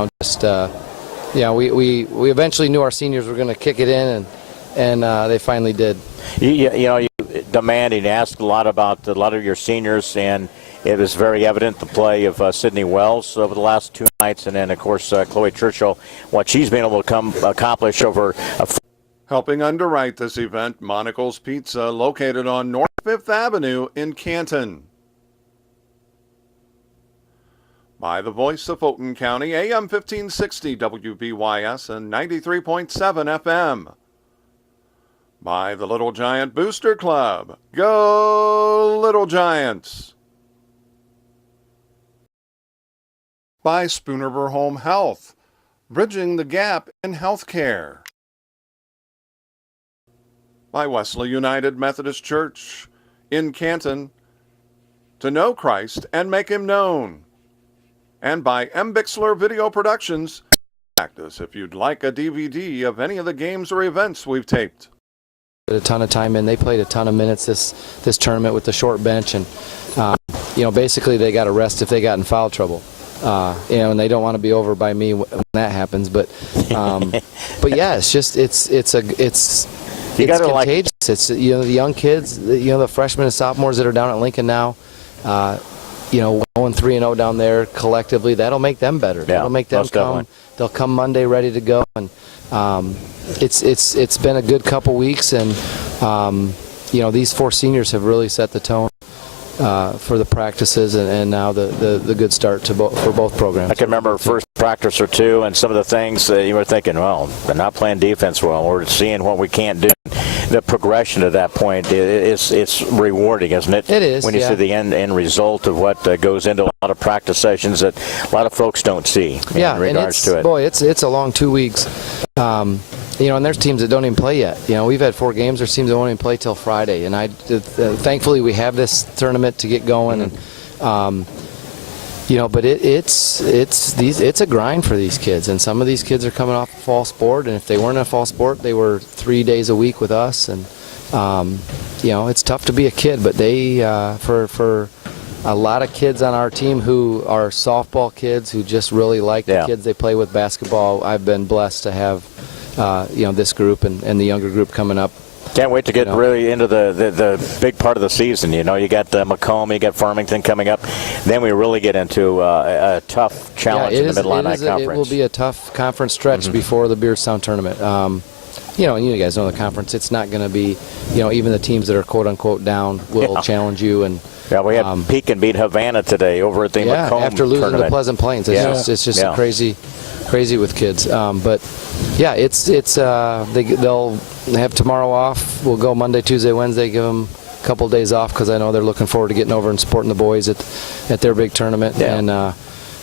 eventually knew our seniors were going to kick it in, and they finally did. You demanding, asked a lot about a lot of your seniors, and it was very evident the play of Sydney Wells over the last 2 nights, and then of course Chloe Churchill, what she's been able to accomplish over Helping underwrite this event, Monocle's Pizza, located on North 5th Avenue in Canton. By the voice of Fulton County, AM 1560 WBYS and 93.7 FM. By the Little Giant Booster Club. Go Little Giants! By Spoonerver Home Health, bridging the gap in healthcare. By Wesley United Methodist Church in Canton, to know Christ and make him known. And by M. Bixler Video Productions, contact us if you'd like a DVD of any of the games or events we've taped. A ton of time in. They played a ton of minutes this tournament with the short bench, and basically they got a rest if they got in foul trouble. And they don't want to be over by me when that happens. But yeah, it's just it's contagious. It's the young kids, the freshmen and sophomores that are down at Lincoln now. 1-3-0 down there collectively. That'll make them better. That'll make them come. Definitely. They'll come Monday ready to go, and it's been a good couple weeks, and these 4 seniors have really set the tone for the practices and now the good start to for both programs. I can remember first practice or two and some of the things that you were thinking, well, they're not playing defense well. We're seeing what we can't do. The progression to that point it's rewarding, isn't it? It is. When you see the end result of what goes into a lot of practice sessions that a lot of folks don't see in regards to it. Boy, it's a long 2 weeks. And there's teams that don't even play yet. We've had 4 games. There's teams that won't even play till Friday. And thankfully we have this tournament to get going. And but it's a grind for these kids. And some of these kids are coming off a fall sport. And if they weren't in a fall sport, they were 3 days a week with us. And it's tough to be a kid. But they for a lot of kids on our team who are softball kids who just really like the kids they play with basketball, I've been blessed to have this group and the younger group coming up. Can't wait to get really into the big part of the season. You got Macomb, you got Farmington coming up. Then we really get into a tough challenge in the Mid-Atlantic Conference. It will be a tough conference stretch before the Beardstown tournament. And you guys know the conference. It's not going to be, even the teams that are quote unquote down will challenge you. And we had Pekin beat Havana today over at the Macomb after losing tournament. to Pleasant Plains. It's just a crazy with kids. They'll have tomorrow off. We'll go Monday, Tuesday, Wednesday. Give them a couple of days off because I know they're looking forward to getting over and supporting the boys at their big tournament. Yeah. And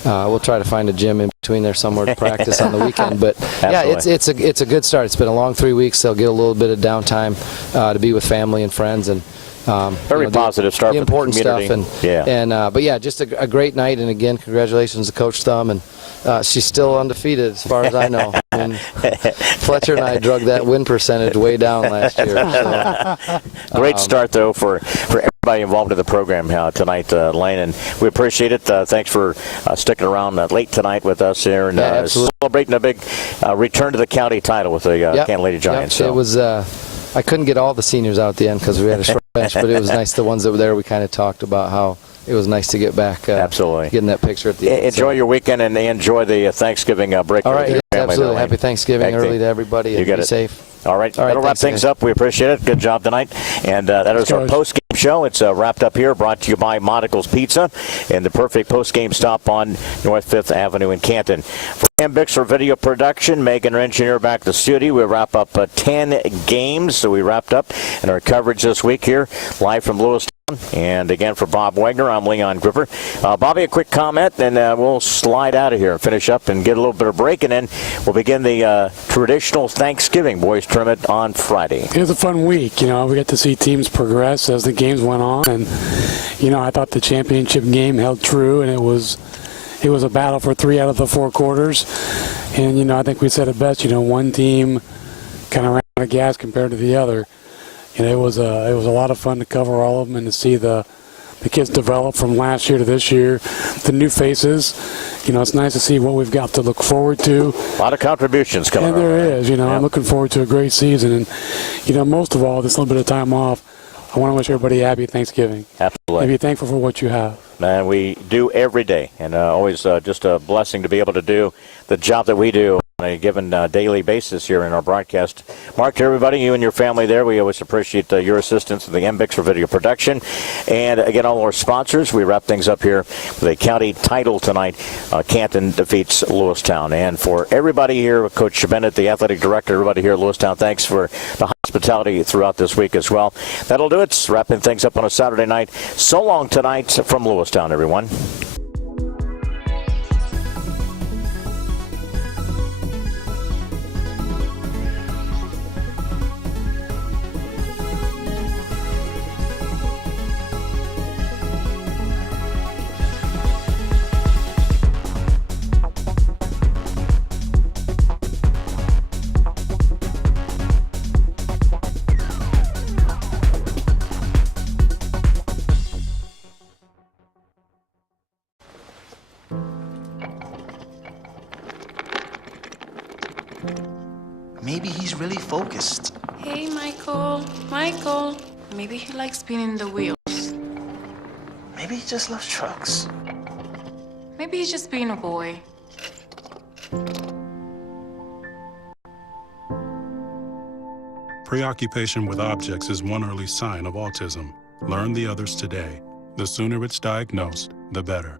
we'll try to find a gym in between there somewhere to practice on the weekend. But it's a good start. It's been a long 3 weeks. They'll get a little bit of downtime to be with family and friends and. Very positive start the for important the community. Stuff just a great night, and again congratulations to Coach Thumb, and she's still undefeated as far as I know. Fletcher and I drug that win percentage way down last year. So, great start though for everybody involved in the program tonight, Lane, and we appreciate it. Thanks for sticking around late tonight with us here and celebrating a big return to the county title with the Canton Lady Giants. It was. I couldn't get all the seniors out at the end because we had a short bench, but it was nice. The ones that were there, we kind of talked about how it was nice to get back. Absolutely. Getting that picture at the end. Enjoy your weekend and enjoy the Thanksgiving break. All right, absolutely. There, Happy Thanksgiving early to everybody. And be safe. All right, that'll wrap things up. We appreciate it. Good job tonight. And that is our post-game show. It's wrapped up here, brought to you by Monticle's Pizza and the perfect post-game stop on North 5th Avenue in Canton. For Bixler Video Production, Megan, our engineer, back to the studio. We wrap up 10 games, so we wrapped up in our coverage this week here, live from Lewistown. And again, for Bob Wagner, I'm Leon Groover. Bobby, a quick comment, and we'll slide out of here and finish up and get a little bit of break, and then we'll begin the traditional Thanksgiving boys tournament on Friday. It was a fun week. We got to see teams progress as the games went on, and I thought the championship game held true, and it was a battle for 3 out of the 4 quarters. And I think we said it best. One team kind of ran out of gas compared to the other. It was a lot of fun to cover all of them and to see the kids develop from last year to this year, the new faces. It's nice to see what we've got to look forward to. A lot of contributions coming up. And there is. I'm looking forward to a great season. And, most of all, this little bit of time off, I want to wish everybody a happy Thanksgiving. Absolutely. And be thankful for what you have. And we do every day, and always just a blessing to be able to do the job that we do on a given daily basis here in our broadcast. Mark, to everybody, you and your family there, we always appreciate your assistance in the Bixler Video Production. And again, all our sponsors, we wrap things up here with a county title tonight. Canton defeats Lewistown. And for everybody here, Coach Bennett, the athletic director, everybody here at Lewistown, thanks for the hospitality throughout this week as well. That'll do it. Wrapping things up on a Saturday night. So long tonight from Lewistown, everyone. Maybe he's really focused. Hey, Michael. Michael. Maybe he likes spinning the wheels. Maybe he just loves trucks. Maybe he's just being a boy. Preoccupation with objects is one early sign of autism. Learn the others today. The sooner it's diagnosed, the better.